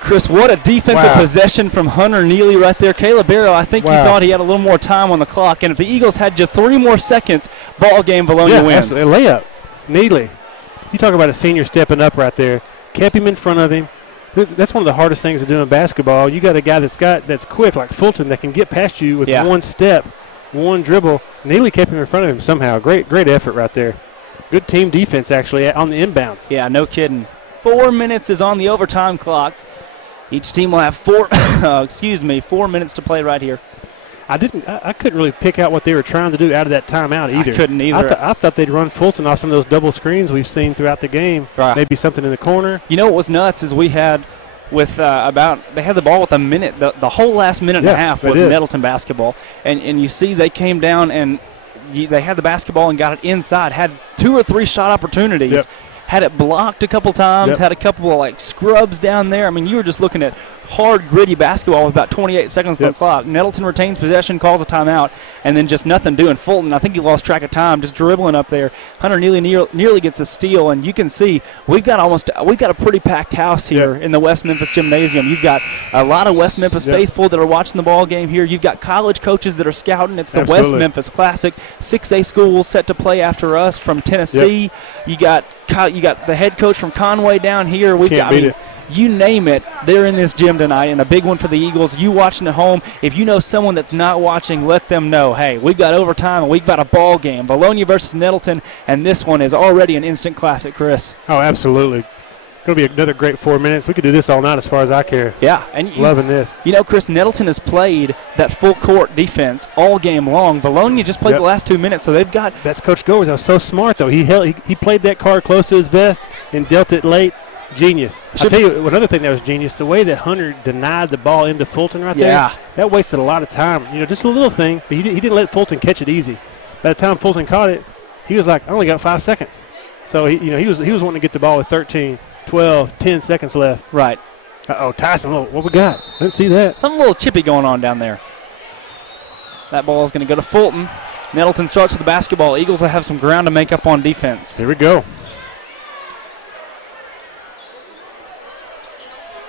Chris, what a defensive possession from Hunter Neely right there. Caleb Barrow, I think he thought he had a little more time on the clock, and if the Eagles had just 3 more seconds, ball game, Vilonia wins. Absolutely. Layup. Neely. You talk about a senior stepping up right there. Kept him in front of him. That's one of the hardest things to do in basketball. You got a guy that's quick like Fulton that can get past you with one step, one dribble. Neely kept him in front of him somehow. Great effort right there. Good team defense actually on the inbounds. Yeah, no kidding. 4 minutes is on the overtime clock. Each team will have 4 minutes to play right here. I couldn't really pick out what they were trying to do out of that timeout either. I couldn't either. I thought they'd run Fulton off some of those double screens we've seen throughout the game. Right. Maybe something in the corner. You know what was nuts is we had with they had the ball with a minute. The whole last minute and a half was Nettleton basketball. And you see they came down and they had the basketball and got it inside, had 2 or 3 shot opportunities. Yep. Had it blocked a couple times, had a couple of scrubs down there. I mean, you were just looking at hard, gritty basketball with about 28 seconds on the clock. Nettleton retains possession, calls a timeout, and then just nothing doing. Fulton, I think he lost track of time, just dribbling up there. Hunter Neely nearly gets a steal, and you can see we've got a pretty packed house here in the West Memphis Gymnasium. You've got a lot of West Memphis faithful that are watching the ball game here. You've got college coaches that are scouting. It's the West Memphis Classic. 6A schools set to play after us from Tennessee. You got the head coach from Conway down here. You name it, they're in this gym tonight, and a big one for the Eagles. You watching at home, if you know someone that's not watching, let them know, hey, we've got overtime and we've got a ball game. Vilonia versus Nettleton, and this one is already an instant classic, Chris. Oh, absolutely. Going to be another great 4 minutes. We could do this all night as far as I care. Yeah. And loving this. You know, Chris, Nettleton has played that full court defense all game long. Vilonia just played the last 2 minutes, so they've got. That's Coach Goers. That was so smart, though. He played that card close to his vest and dealt it late. Genius. I'll tell you another thing that was genius, the way that Hunter denied the ball into Fulton right there. That wasted a lot of time. You know, just a little thing, but he didn't let Fulton catch it easy. By the time Fulton caught it, he was like, I only got 5 seconds. So he was wanting to get the ball with 13, 12, 10 seconds left. Right. Uh-oh, Tyson, what we got? I didn't see that. Something a little chippy going on down there. That ball is going to go to Fulton. Nettleton starts with the basketball. Eagles will have some ground to make up on defense. Here we go.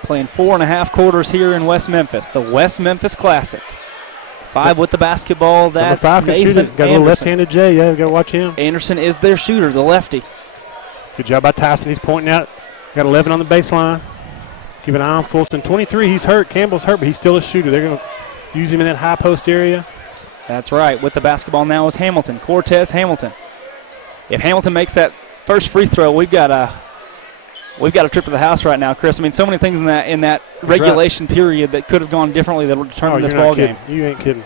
Playing 4.5 quarters here in West Memphis, the West Memphis Classic. 5 with the basketball. That's Number 5 can shoot it. Got a little left-handed J. Yeah, got to watch him. Anderson is their shooter, the lefty. Good job by Tyson. He's pointing out. Got 11 on the baseline. Keep an eye on Fulton. 23, he's hurt. Campbell's hurt, but he's still a shooter. They're going to use him in that high post area. That's right. With the basketball now is Hamilton. Cortez Hamilton. If Hamilton makes that first free throw, we've got a trip to the house right now, Chris. I mean, so many things in that regulation period that could have gone differently that would determine this ball game. You ain't kidding.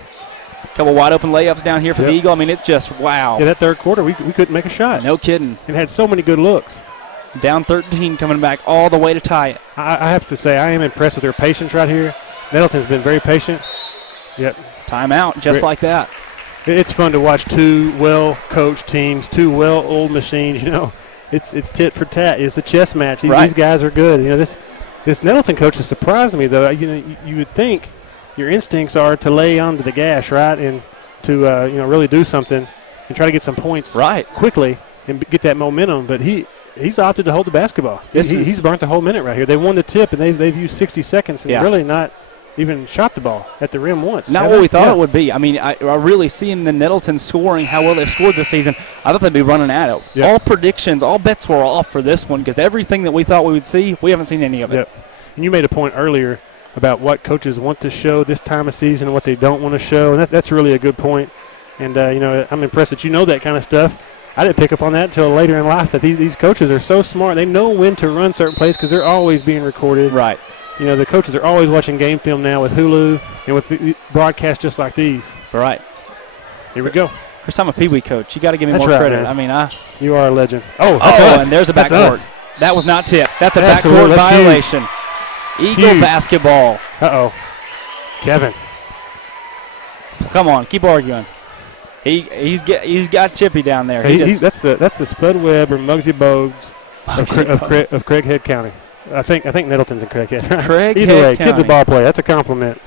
A couple wide open layups down here for the Eagle. I mean, it's just wow. Yeah, that third quarter, we couldn't make a shot. No kidding. And had so many good looks. Down 13, coming back all the way to tie it. I have to say, I am impressed with their patience right here. Nettleton's been very patient. Yep. Timeout, just like that. It's fun to watch 2 well-coached teams, 2 well-oiled machines. You know, it's tit for tat. It's a chess match. These guys are good. You know, this Nettleton coach has surprised me, though. You know, you would think your instincts are to lay onto the gas, right, and to really do something and try to get some points quickly and get that momentum. But he's opted to hold the basketball. He's burnt the whole minute right here. They won the tip, and they've used 60 seconds and really not even shot the ball at the rim once. Not what we thought it would be. I mean, I really seeing the Nettleton scoring, how well they've scored this season, I thought they'd be running at it. Yep. All predictions, all bets were off for this one because everything that we thought we would see, we haven't seen any of it. Yep. And you made a point earlier about what coaches want to show this time of season and what they don't want to show, and that's really a good point. And, I'm impressed that you know that kind of stuff. I didn't pick up on that until later in life, that these coaches are so smart. They know when to run certain plays because they're always being recorded. Right. The coaches are always watching game film now with Hulu and with the broadcasts just like these. Right. Here we go. Chris, I'm a Pee Wee coach. You got to give me That's more right, credit. man. You are a legend. Oh, and there's a backcourt. That was not tipped. That's a backcourt violation. Eagle basketball. Uh-oh. Kevin. Come on, keep arguing. He's got Chippy down there. That's the Spud Webb or Muggsy Bogues of Craighead County. I think Nettleton's in Craighead. Either way, kid's a ball player. That's a compliment.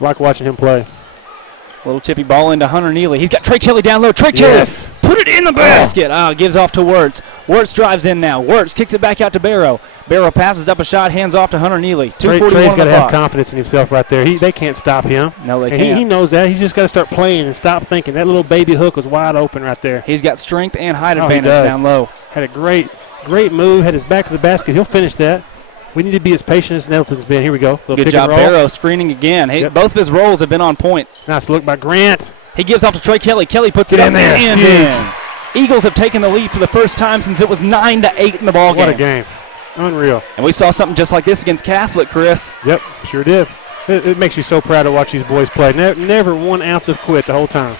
Like watching him play. Little chippy ball into Hunter Neely. He's got Trey Kelly down low. Trey Kelly, put it in the basket. Gives off to Wirtz. Wirtz drives in now. Wirtz kicks it back out to Barrow. Barrow passes up a shot, hands off to Hunter Neely. 2:41 Trey's got to have confidence in himself right there. They can't stop him. No, they can't. He knows that. He's just got to start playing and stop thinking. That little baby hook was wide open right there. He's got strength and height advantage down low. Had a great move. Had his back to the basket. He'll finish that. We need to be as patient as Nettleton's been. Here we go. Good job, Barrow screening again. Both of his rolls have been on point. Nice look by Grant. He gives off to Trey Kelly. Kelly puts it up and in. Eagles have taken the lead for the first time since it was 9-8 in the ballgame. What a game. Unreal. And we saw something just like this against Catholic, Chris. Yep, sure did. It makes you so proud to watch these boys play. Never 1 ounce of quit the whole time.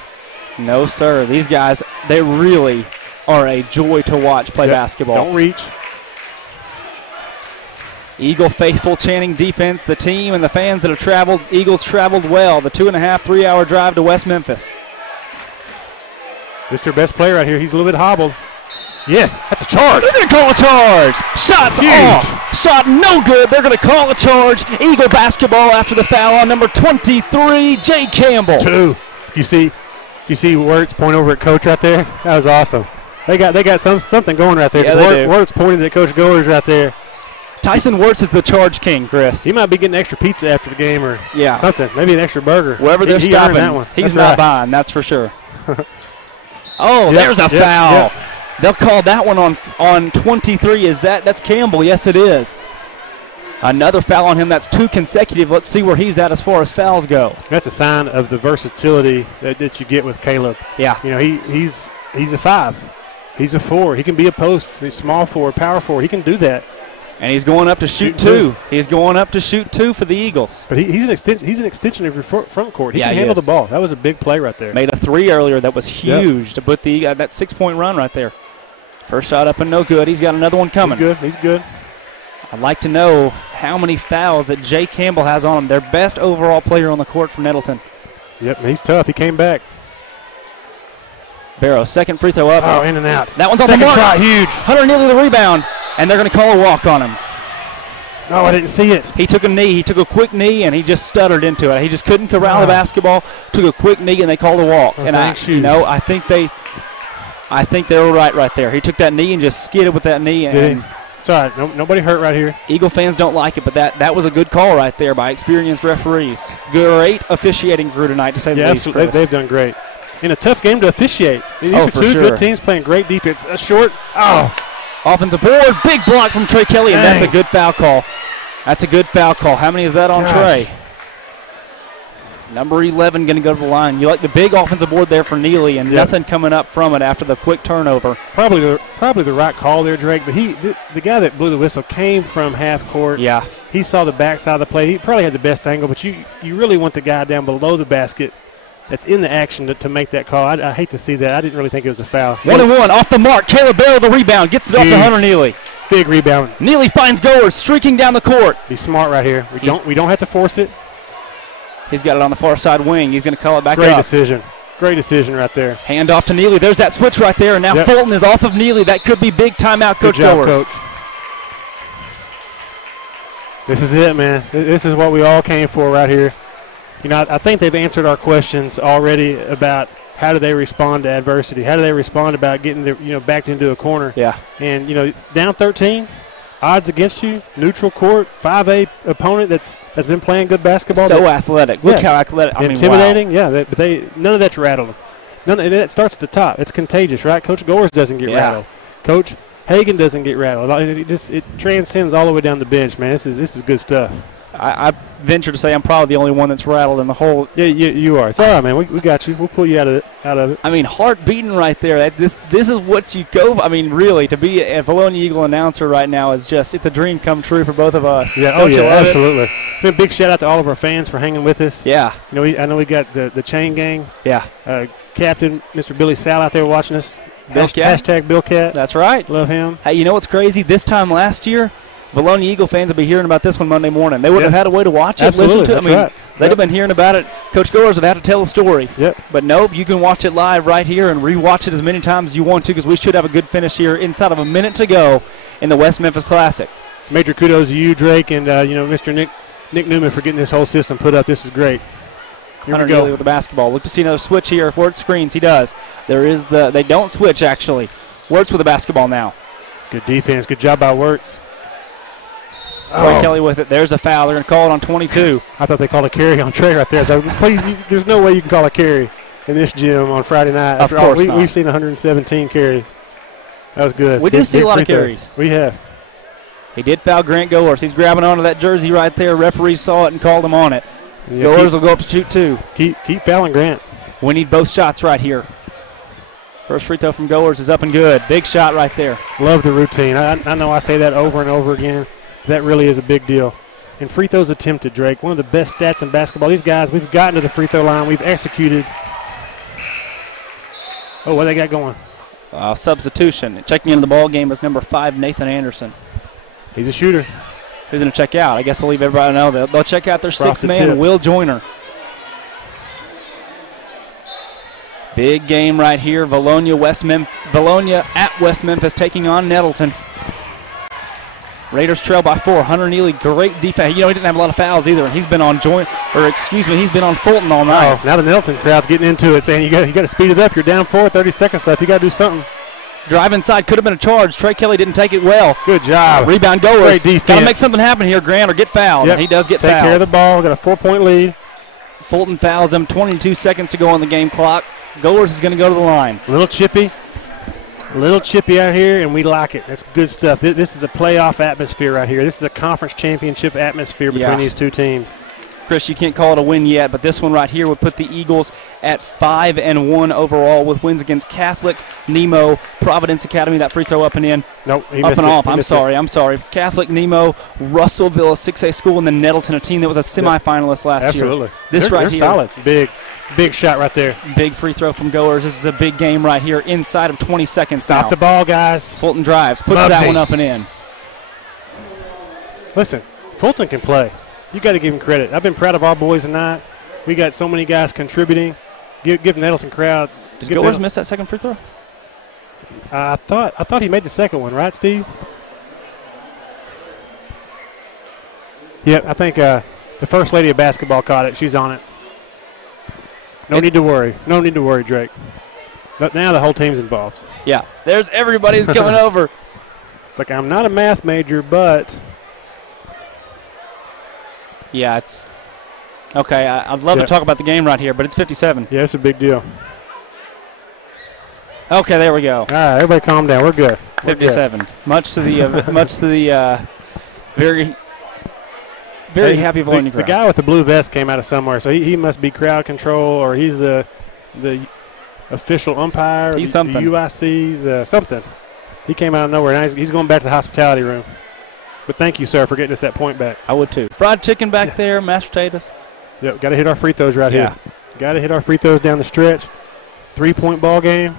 No, sir. These guys, they really are a joy to watch play basketball. Don't reach. Eagle faithful chanting defense. The team and the fans that have traveled, Eagles traveled well. The 2.5, 3-hour drive to West Memphis. This is their best player right here. He's a little bit hobbled. Yes, that's a charge. They're going to call a charge. Shot's off. Shot no good. They're going to call a charge. Eagle basketball after the foul on number 23, Jay Campbell. 2. You see Wirtz point over at Coach right there? That was awesome. They got something going right there. Yeah, Wirtz pointed at Coach Goers right there. Tyson Wirtz is the charge king, Chris. He might be getting extra pizza after the game or something. Maybe an extra burger. Wherever they're stopping, that one. He's not buying, that's for sure. There's a foul. Yep. They'll call that one on 23. That's Campbell? Yes, it is. Another foul on him. That's 2 consecutive. Let's see where he's at as far as fouls go. That's a sign of the versatility that you get with Caleb. Yeah. He's a 5. He's a 4. He can be a post. He's small forward, power forward. He can do that. And he's going up to shoot 2. He's going up to shoot 2 for the Eagles. But he's an extension of your front court. He can handle the ball. That was a big play right there. Made a 3 earlier that was huge to put that 6-point run right there. First shot up and no good. He's got another one coming. He's good. I'd like to know how many fouls that Jay Campbell has on him. Their best overall player on the court for Nettleton. Yep, he's tough. He came back. Barrow, second free throw up. Oh, in and out. That one's on the mark. Second shot, huge. Hunter Neely the rebound, and they're going to call a walk on him. No, I didn't see it. He took a knee. He took a quick knee, and he just stuttered into it. He just couldn't corral the basketball. Took a quick knee, and they called a walk. Oh, and I think they were right there. He took that knee and just skidded with that knee. Did he? It's all right. Nobody hurt right here. Eagle fans don't like it, but that was a good call right there by experienced referees. Great officiating crew tonight, to say the least. Absolutely. They've done great. In a tough game to officiate. These are two good teams playing great defense. A short. Offensive board. Big block from Trey Kelly, and that's a good foul call. That's a good foul call. How many is that on Trey? Number 11 going to go to the line. You like the big offensive board there for Neely, and nothing coming up from it after the quick turnover. Probably the right call there, Drake. But the guy that blew the whistle came from half court. Yeah. He saw the backside of the play. He probably had the best angle, but you really want the guy down below the basket that's in the action to make that call. I hate to see that. I didn't really think it was a foul. 1-1 off the mark. Caleb Barrow the rebound. Gets it off to Hunter Neely. Big rebound. Neely finds Goers streaking down the court. Be smart right here. We don't have to force it. He's got it on the far side wing. He's going to call it back up. Great decision right there. Hand off to Neely. There's that switch right there. And now Fulton is off of Neely. That could be big timeout, Coach Goers. Coach. This is it, man. This is what we all came for right here. I think they've answered our questions already about how do they respond to adversity. How do they respond about getting backed into a corner. Yeah. And, down 13, odds against you, neutral court, 5A opponent that's been playing good basketball. So athletic. Look how athletic. Intimidating, wow. Yeah. But none of that's rattled them. None of that starts at the top. It's contagious, right? Coach Goers doesn't get rattled. Coach Hagan doesn't get rattled. It transcends all the way down the bench, man. This is good stuff. I venture to say I'm probably the only one that's rattled in the whole. Yeah, you are. It's all right, man. We got you. We'll pull you out of it. I mean, heart beating right there. This is what you go. I mean, really, to be a Vilonia Eagle announcer right now is it's a dream come true for both of us. Yeah, Don't you love absolutely. A big shout out to all of our fans for hanging with us. Yeah. I know we got the chain gang. Yeah. Captain Mr. Billy Sal out there watching us. Bill Cat. Hashtag Bill Cat. That's right. Love him. Hey, you know what's crazy? This time last year, Vilonia Eagle fans will be hearing about this one Monday morning. They wouldn't have had a way to watch it, Absolutely. listen to it. I mean, right. they'd have been hearing about it. Coach Goers have had to tell a story. Yep. But nope, you can watch it live right here and rewatch it as many times as you want to, because we should have a good finish here inside of a minute to go in the West Memphis Classic. Major kudos to you, Drake, and Mr. Nick Newman for getting this whole system put up. This is great. Here Hunter we go. Neely with the basketball. Look to see another switch here. If Wirt screens, he does. They don't switch, actually. Wirtz with the basketball now. Good defense. Good job by Wirtz. Troy Kelly with it. There's a foul. They're going to call it on 22. I thought they called a carry on Trey right there. So please, there's no way you can call a carry in this gym on Friday night. Of course not. We've seen 117 carries. That was good. We do see a lot of carries. We have. He did foul Grant Goers. He's grabbing onto that jersey right there. Referees saw it and called him on it. Yeah, Goers will go up to shoot two. Keep fouling Grant. We need both shots right here. First free throw from Goers is up and good. Big shot right there. Love the routine. I know I say that over and over again. That really is a big deal. And free throws attempted, Drake. One of the best stats in basketball. These guys, we've gotten to the free throw line. We've executed. Oh, what they got going? Substitution. Checking into the ball game is number 5, Nathan Anderson. He's a shooter. Who's going to check out? I guess they'll leave everybody know. They'll check out their sixth man, Will Joyner. Big game right here. Vilonia at West Memphis taking on Nettleton. Raiders trail by 4. Hunter Neely, great defense. He didn't have a lot of fouls either. He's been on he's been on Fulton all night. Oh, now the Nettleton crowd's getting into it, saying you got to speed it up. You're down 4, 30 seconds left. You got to do something. Drive inside, could have been a charge. Trey Kelly didn't take it well. Good job. Rebound Goers. Great defense. Got to make something happen here, Grant, or get fouled. Yep. And he does get fouled. Take care of the ball. Got a 4-point lead. Fulton fouls him. 22 seconds to go on the game clock. Goers is going to go to the line. A little chippy out here, and we like it. That's good stuff. This is a playoff atmosphere right here. This is a conference championship atmosphere between these two teams. Chris, you can't call it a win yet, but this one right here would put the Eagles at 5-1 overall with wins against Catholic, Nemo, Providence Academy. That free throw up and in. Nope, up and off. I'm sorry. Catholic, Nemo, Russellville, a 6A school, and then Nettleton, a team that was a semifinalist last year. Absolutely. They're here. Solid. Big shot right there. Big free throw from Goers. This is a big game right here inside of 20 seconds. Stop the ball, guys. Fulton drives, puts that one up and in. Listen, Fulton can play. You got to give him credit. I've been proud of our boys tonight. We got so many guys contributing. Give Nettleton crowd. Did Goers miss that second free throw? I thought he made the second one, right, Steve? Yeah, I think the first lady of basketball caught it. She's on it. No need to worry. No need to worry, Drake. But now the whole team's involved. Yeah, there's everybody's coming over. It's like I'm not a math major, but. Yeah, it's okay. I'd love to talk about the game right here, but it's 57. Yeah, it's a big deal. Okay, there we go. All right, everybody, calm down. We're good. 57. Much to the very happy Vilonia crowd. The guy with the blue vest came out of somewhere, so he must be crowd control, or he's the official umpire. He's something. The UIC, something. He came out of nowhere. Now he's going back to the hospitality room. But thank you, sir, for getting us that point back. I would too. Fried chicken back there, mashed potatoes. Yep, got to hit our free throws right here. Got to hit our free throws down the stretch. 3-point ball game.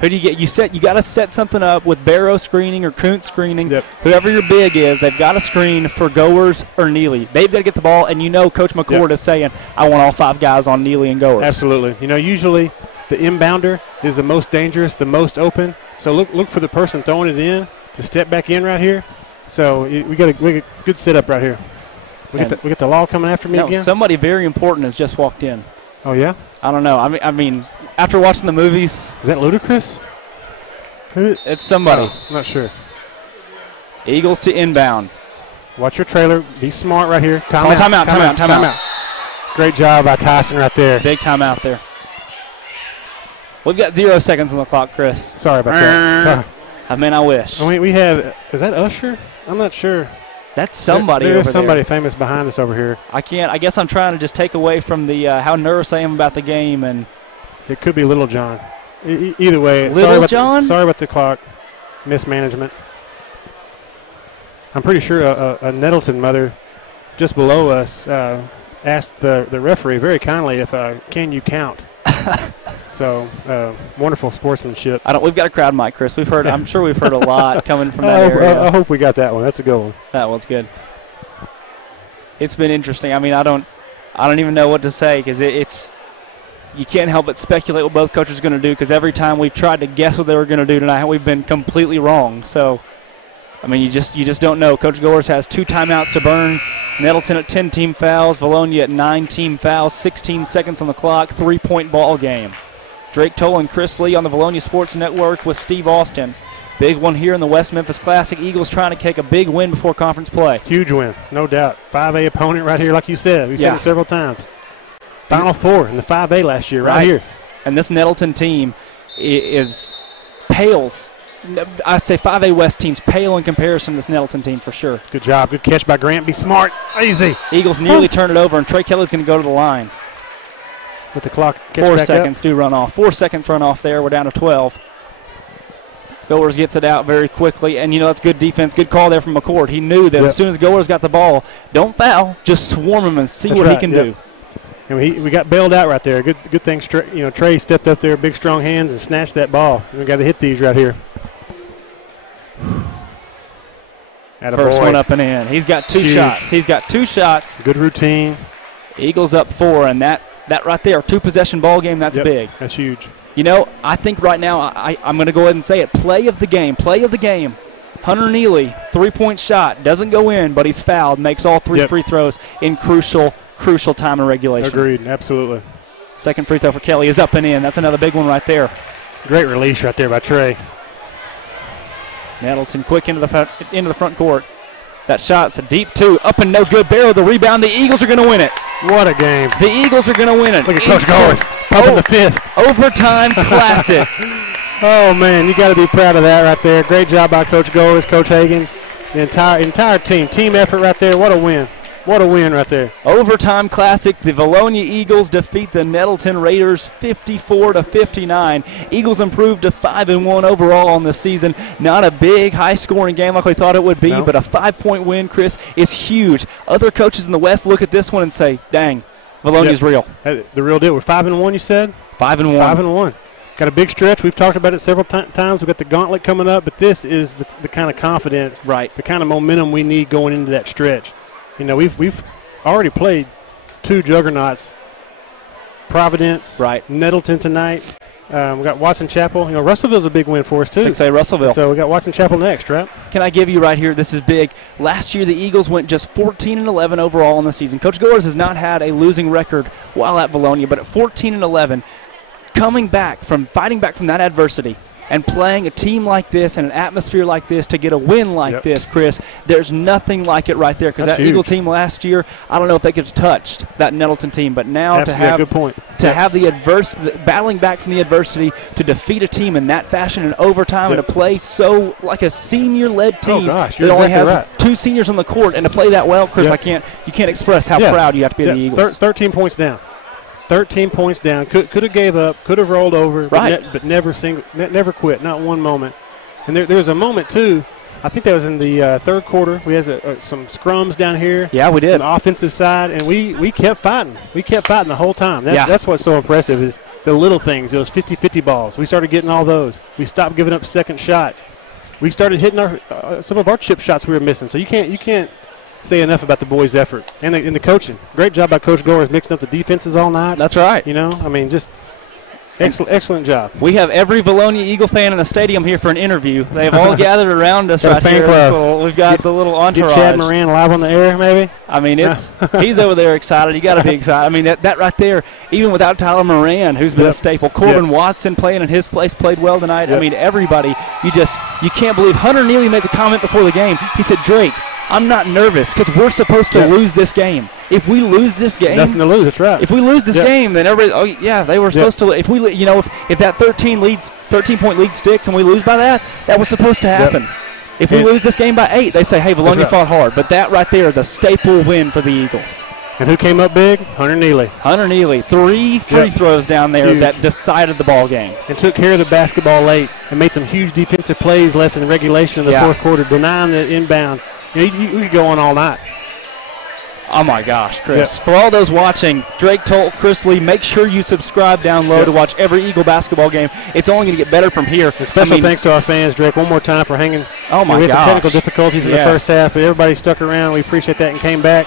Who do you get? You got to set something up with Barrow screening or Kuntz screening. Yep. Whoever your big is, they've got to screen for Goers or Neely. They've got to get the ball, and Coach McCord is saying, I want all 5 guys on Neely and Goers. Absolutely. Usually the inbounder is the most dangerous, the most open. So look for the person throwing it in to step back in right here. So we got a good setup right here. We get the law coming after me again. Somebody very important has just walked in. Oh yeah? I don't know. I mean, after watching the movies, is that Ludacris? It's somebody. Oh, I'm not sure. Eagles to inbound. Watch your trailer. Be smart right here. Timeout. Great job by Tyson right there. Big timeout there. We've got 0 seconds on the clock, Chris. Sorry about that. Sorry. I wish. We have. Is that Usher? I'm not sure. That's somebody there over is somebody famous behind us over here. I guess I'm trying to just take away from the how nervous I am about the game. And it could be Little John. Either way. Little John? Sorry about the clock mismanagement. I'm pretty sure a Nettleton mother just below us asked the referee very kindly if can you count. So wonderful sportsmanship. We've got a crowd mic, Chris. We've heard. I'm sure we've heard a lot coming from that area. I hope we got that one. That's a good one. That one's good. It's been interesting. I mean, I don't even know what to say because it's. You can't help but speculate what both coaches are going to do because every time we've tried to guess what they were going to do tonight, we've been completely wrong. So, I mean, you just don't know. Coach Goers has 2 timeouts to burn. Nettleton at 10 team fouls. Vilonia at 9 team fouls. 16 seconds on the clock. 3-point ball game. Drake Toll and Chris Lee on the Vilonia Sports Network with Steve Austin. Big one here in the West Memphis Classic. Eagles trying to take a big win before conference play. Huge win, no doubt. 5A opponent right here, like you said. We've said it several times. Final 4 in the 5A last year, right here. And this Nettleton team pales. I say 5A West teams pale in comparison to this Nettleton team for sure. Good job. Good catch by Grant. Be smart. Easy. Eagles nearly turn it over, and Trey Kelly's going to go to the line. With the clock catch 4 back seconds up. do run off. 4 seconds run off there. We're down to 12. Goers gets it out very quickly, and, that's good defense. Good call there from McCord. He knew that as soon as Goers got the ball, don't foul, just swarm him and see what he can do. And we got bailed out right there. Good thing. Trey stepped up there, big strong hands, and snatched that ball. And we got to hit these right here. First one up and in. He's got 2 shots. Good routine. Eagles up 4, and that right there, 2-possession ball game. That's big. That's huge. I think right now I'm going to go ahead and say it. Play of the game. Hunter Neely, 3-point shot, doesn't go in, but he's fouled. Makes all 3 free throws in crucial time and regulation. Agreed, absolutely. Second free throw for Kelly is up and in. That's another big one right there. Great release right there by Trey. Nettleton quick into the front court. That shot's a deep 2, up and no good. Barrow the rebound. The Eagles are going to win it. What a game. The Eagles are going to win it. Look at Coach Goers pumping the fist. Overtime classic. Oh, man, you got to be proud of that right there. Great job by Coach Goers, Coach Hagans, the entire team. Team effort right there. What a win. What a win right there. Overtime classic. The Vilonia Eagles defeat the Nettleton Raiders 54-59. Eagles improved to 5-1 overall on this season. Not a big, high-scoring game like we thought it would be, but a 5-point win, Chris, is huge. Other coaches in the West look at this one and say, dang, Vilonia's real. The real deal. We're 5-1, you said? 5-1. 5-1. Got a big stretch. We've talked about it several times. We've got the gauntlet coming up, but this is the kind of confidence, the kind of momentum we need going into that stretch. We've already played 2 juggernauts, Providence, Nettleton tonight. We got Watson Chapel. Russellville's a big win for us, too. 6A Russellville. So we got Watson Chapel next, right? Can I give you right here, this is big. Last year, the Eagles went just 14-11 overall in the season. Coach Goers has not had a losing record while at Vilonia, but at 14-11, fighting back from that adversity and playing a team like this and an atmosphere like this to get a win like this, Chris, there's nothing like it right there. Because that Eagle team last year, I don't know if they could have touched that Nettleton team. But now to have the adversity, battling back from the adversity to defeat a team in that fashion in overtime and to play so like a senior-led team that only has 2 seniors on the court and to play that well, Chris, you can't express how proud you have to be of the Eagles. 13 points down. 13 points down. Could have gave up. Could have rolled over. But never quit. Not one moment. And there was a moment too. I think that was in the third quarter. We had some scrums down here. Yeah, we did. On the offensive side, and we kept fighting. We kept fighting the whole time. That's what's so impressive is the little things. Those 50-50 balls. We started getting all those. We stopped giving up second shots. We started hitting some of our chip shots we were missing. So you can't say enough about the boys' effort and the coaching. Great job by Coach Goers mixing up the defenses all night. That's right. Just excellent job. We have every Vilonia Eagle fan in the stadium here for an interview. They've all gathered around us right here. So we've got the little entourage. Get Chad Moran live on the air, maybe? I mean, he's over there excited. You got to be excited. I mean, that right there, even without Tyler Moran, who's been a staple. Corbin Watson playing in his place, played well tonight. I mean, everybody, you can't believe. Hunter Neely made the comment before the game. He said, Drake, I'm not nervous because we're supposed to lose this game. If we lose this game, nothing to lose. That's right. If we lose this game, then everybody, they were supposed to. If that 13-point lead sticks and we lose by that was supposed to happen. If we lose this game by 8, they say, hey, Vilonia fought hard. But that right there is a staple win for the Eagles. And who came up big? Hunter Neely. Hunter Neely, 3 free throws down there that decided the ball game. And took care of the basketball late and made some huge defensive plays left in the regulation in the fourth quarter, denying the inbound. You could go on all night. Oh, my gosh, Chris. For all those watching, Drake Tolt, Chris Lee, make sure you subscribe down low to watch every Eagle basketball game. It's only going to get better from here. And special thanks to our fans, Drake, one more time for hanging. Oh, my gosh. We had some technical difficulties in the first half, but everybody stuck around. We appreciate that and came back.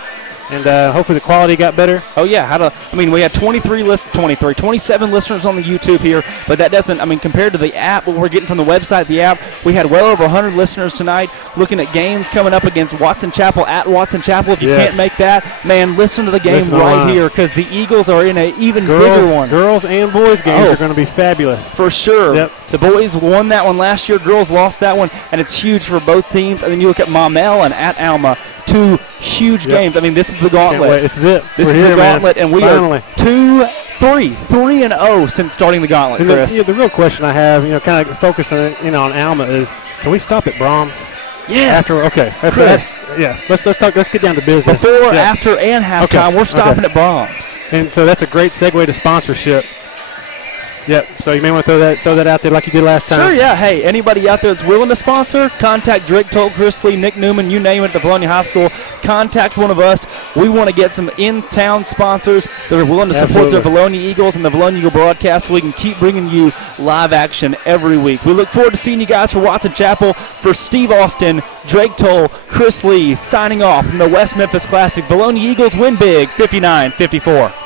And hopefully the quality got better. Oh, yeah. We had 27 listeners on the YouTube here, but that doesn't, compared to the app, what we're getting from the website, the app, we had well over 100 listeners tonight looking at games coming up against Watson Chapel at Watson Chapel. If you can't make that, man, listen to the game here because the Eagles are in an even bigger one. Girls and boys games are going to be fabulous. For sure. Yep. The boys won that one last year. Girls lost that one, and it's huge for both teams. And then you look at Maumelle and at Alma. 2 huge games. This is the gauntlet. This is it. This is the gauntlet, and we are 3-0 since starting the gauntlet, Chris. The real question I have, kind of focusing on Alma is, can we stop at Brahms? Yes. Chris. Let's get down to business. Before, after, and halftime, we're stopping at Brahms. And so that's a great segue to sponsorship. Yep, so you may want to throw that out there like you did last time. Sure, yeah. Hey, anybody out there that's willing to sponsor, contact Drake Tolt, Chris Lee, Nick Newman, you name it, at the Vilonia High School. Contact one of us. We want to get some in-town sponsors that are willing to support their Vilonia Eagles and the Vilonia Eagle broadcast so we can keep bringing you live action every week. We look forward to seeing you guys for Watson Chapel. For Steve Austin, Drake Toll, Chris Lee, signing off from the West Memphis Classic. Vilonia Eagles win big, 59-54.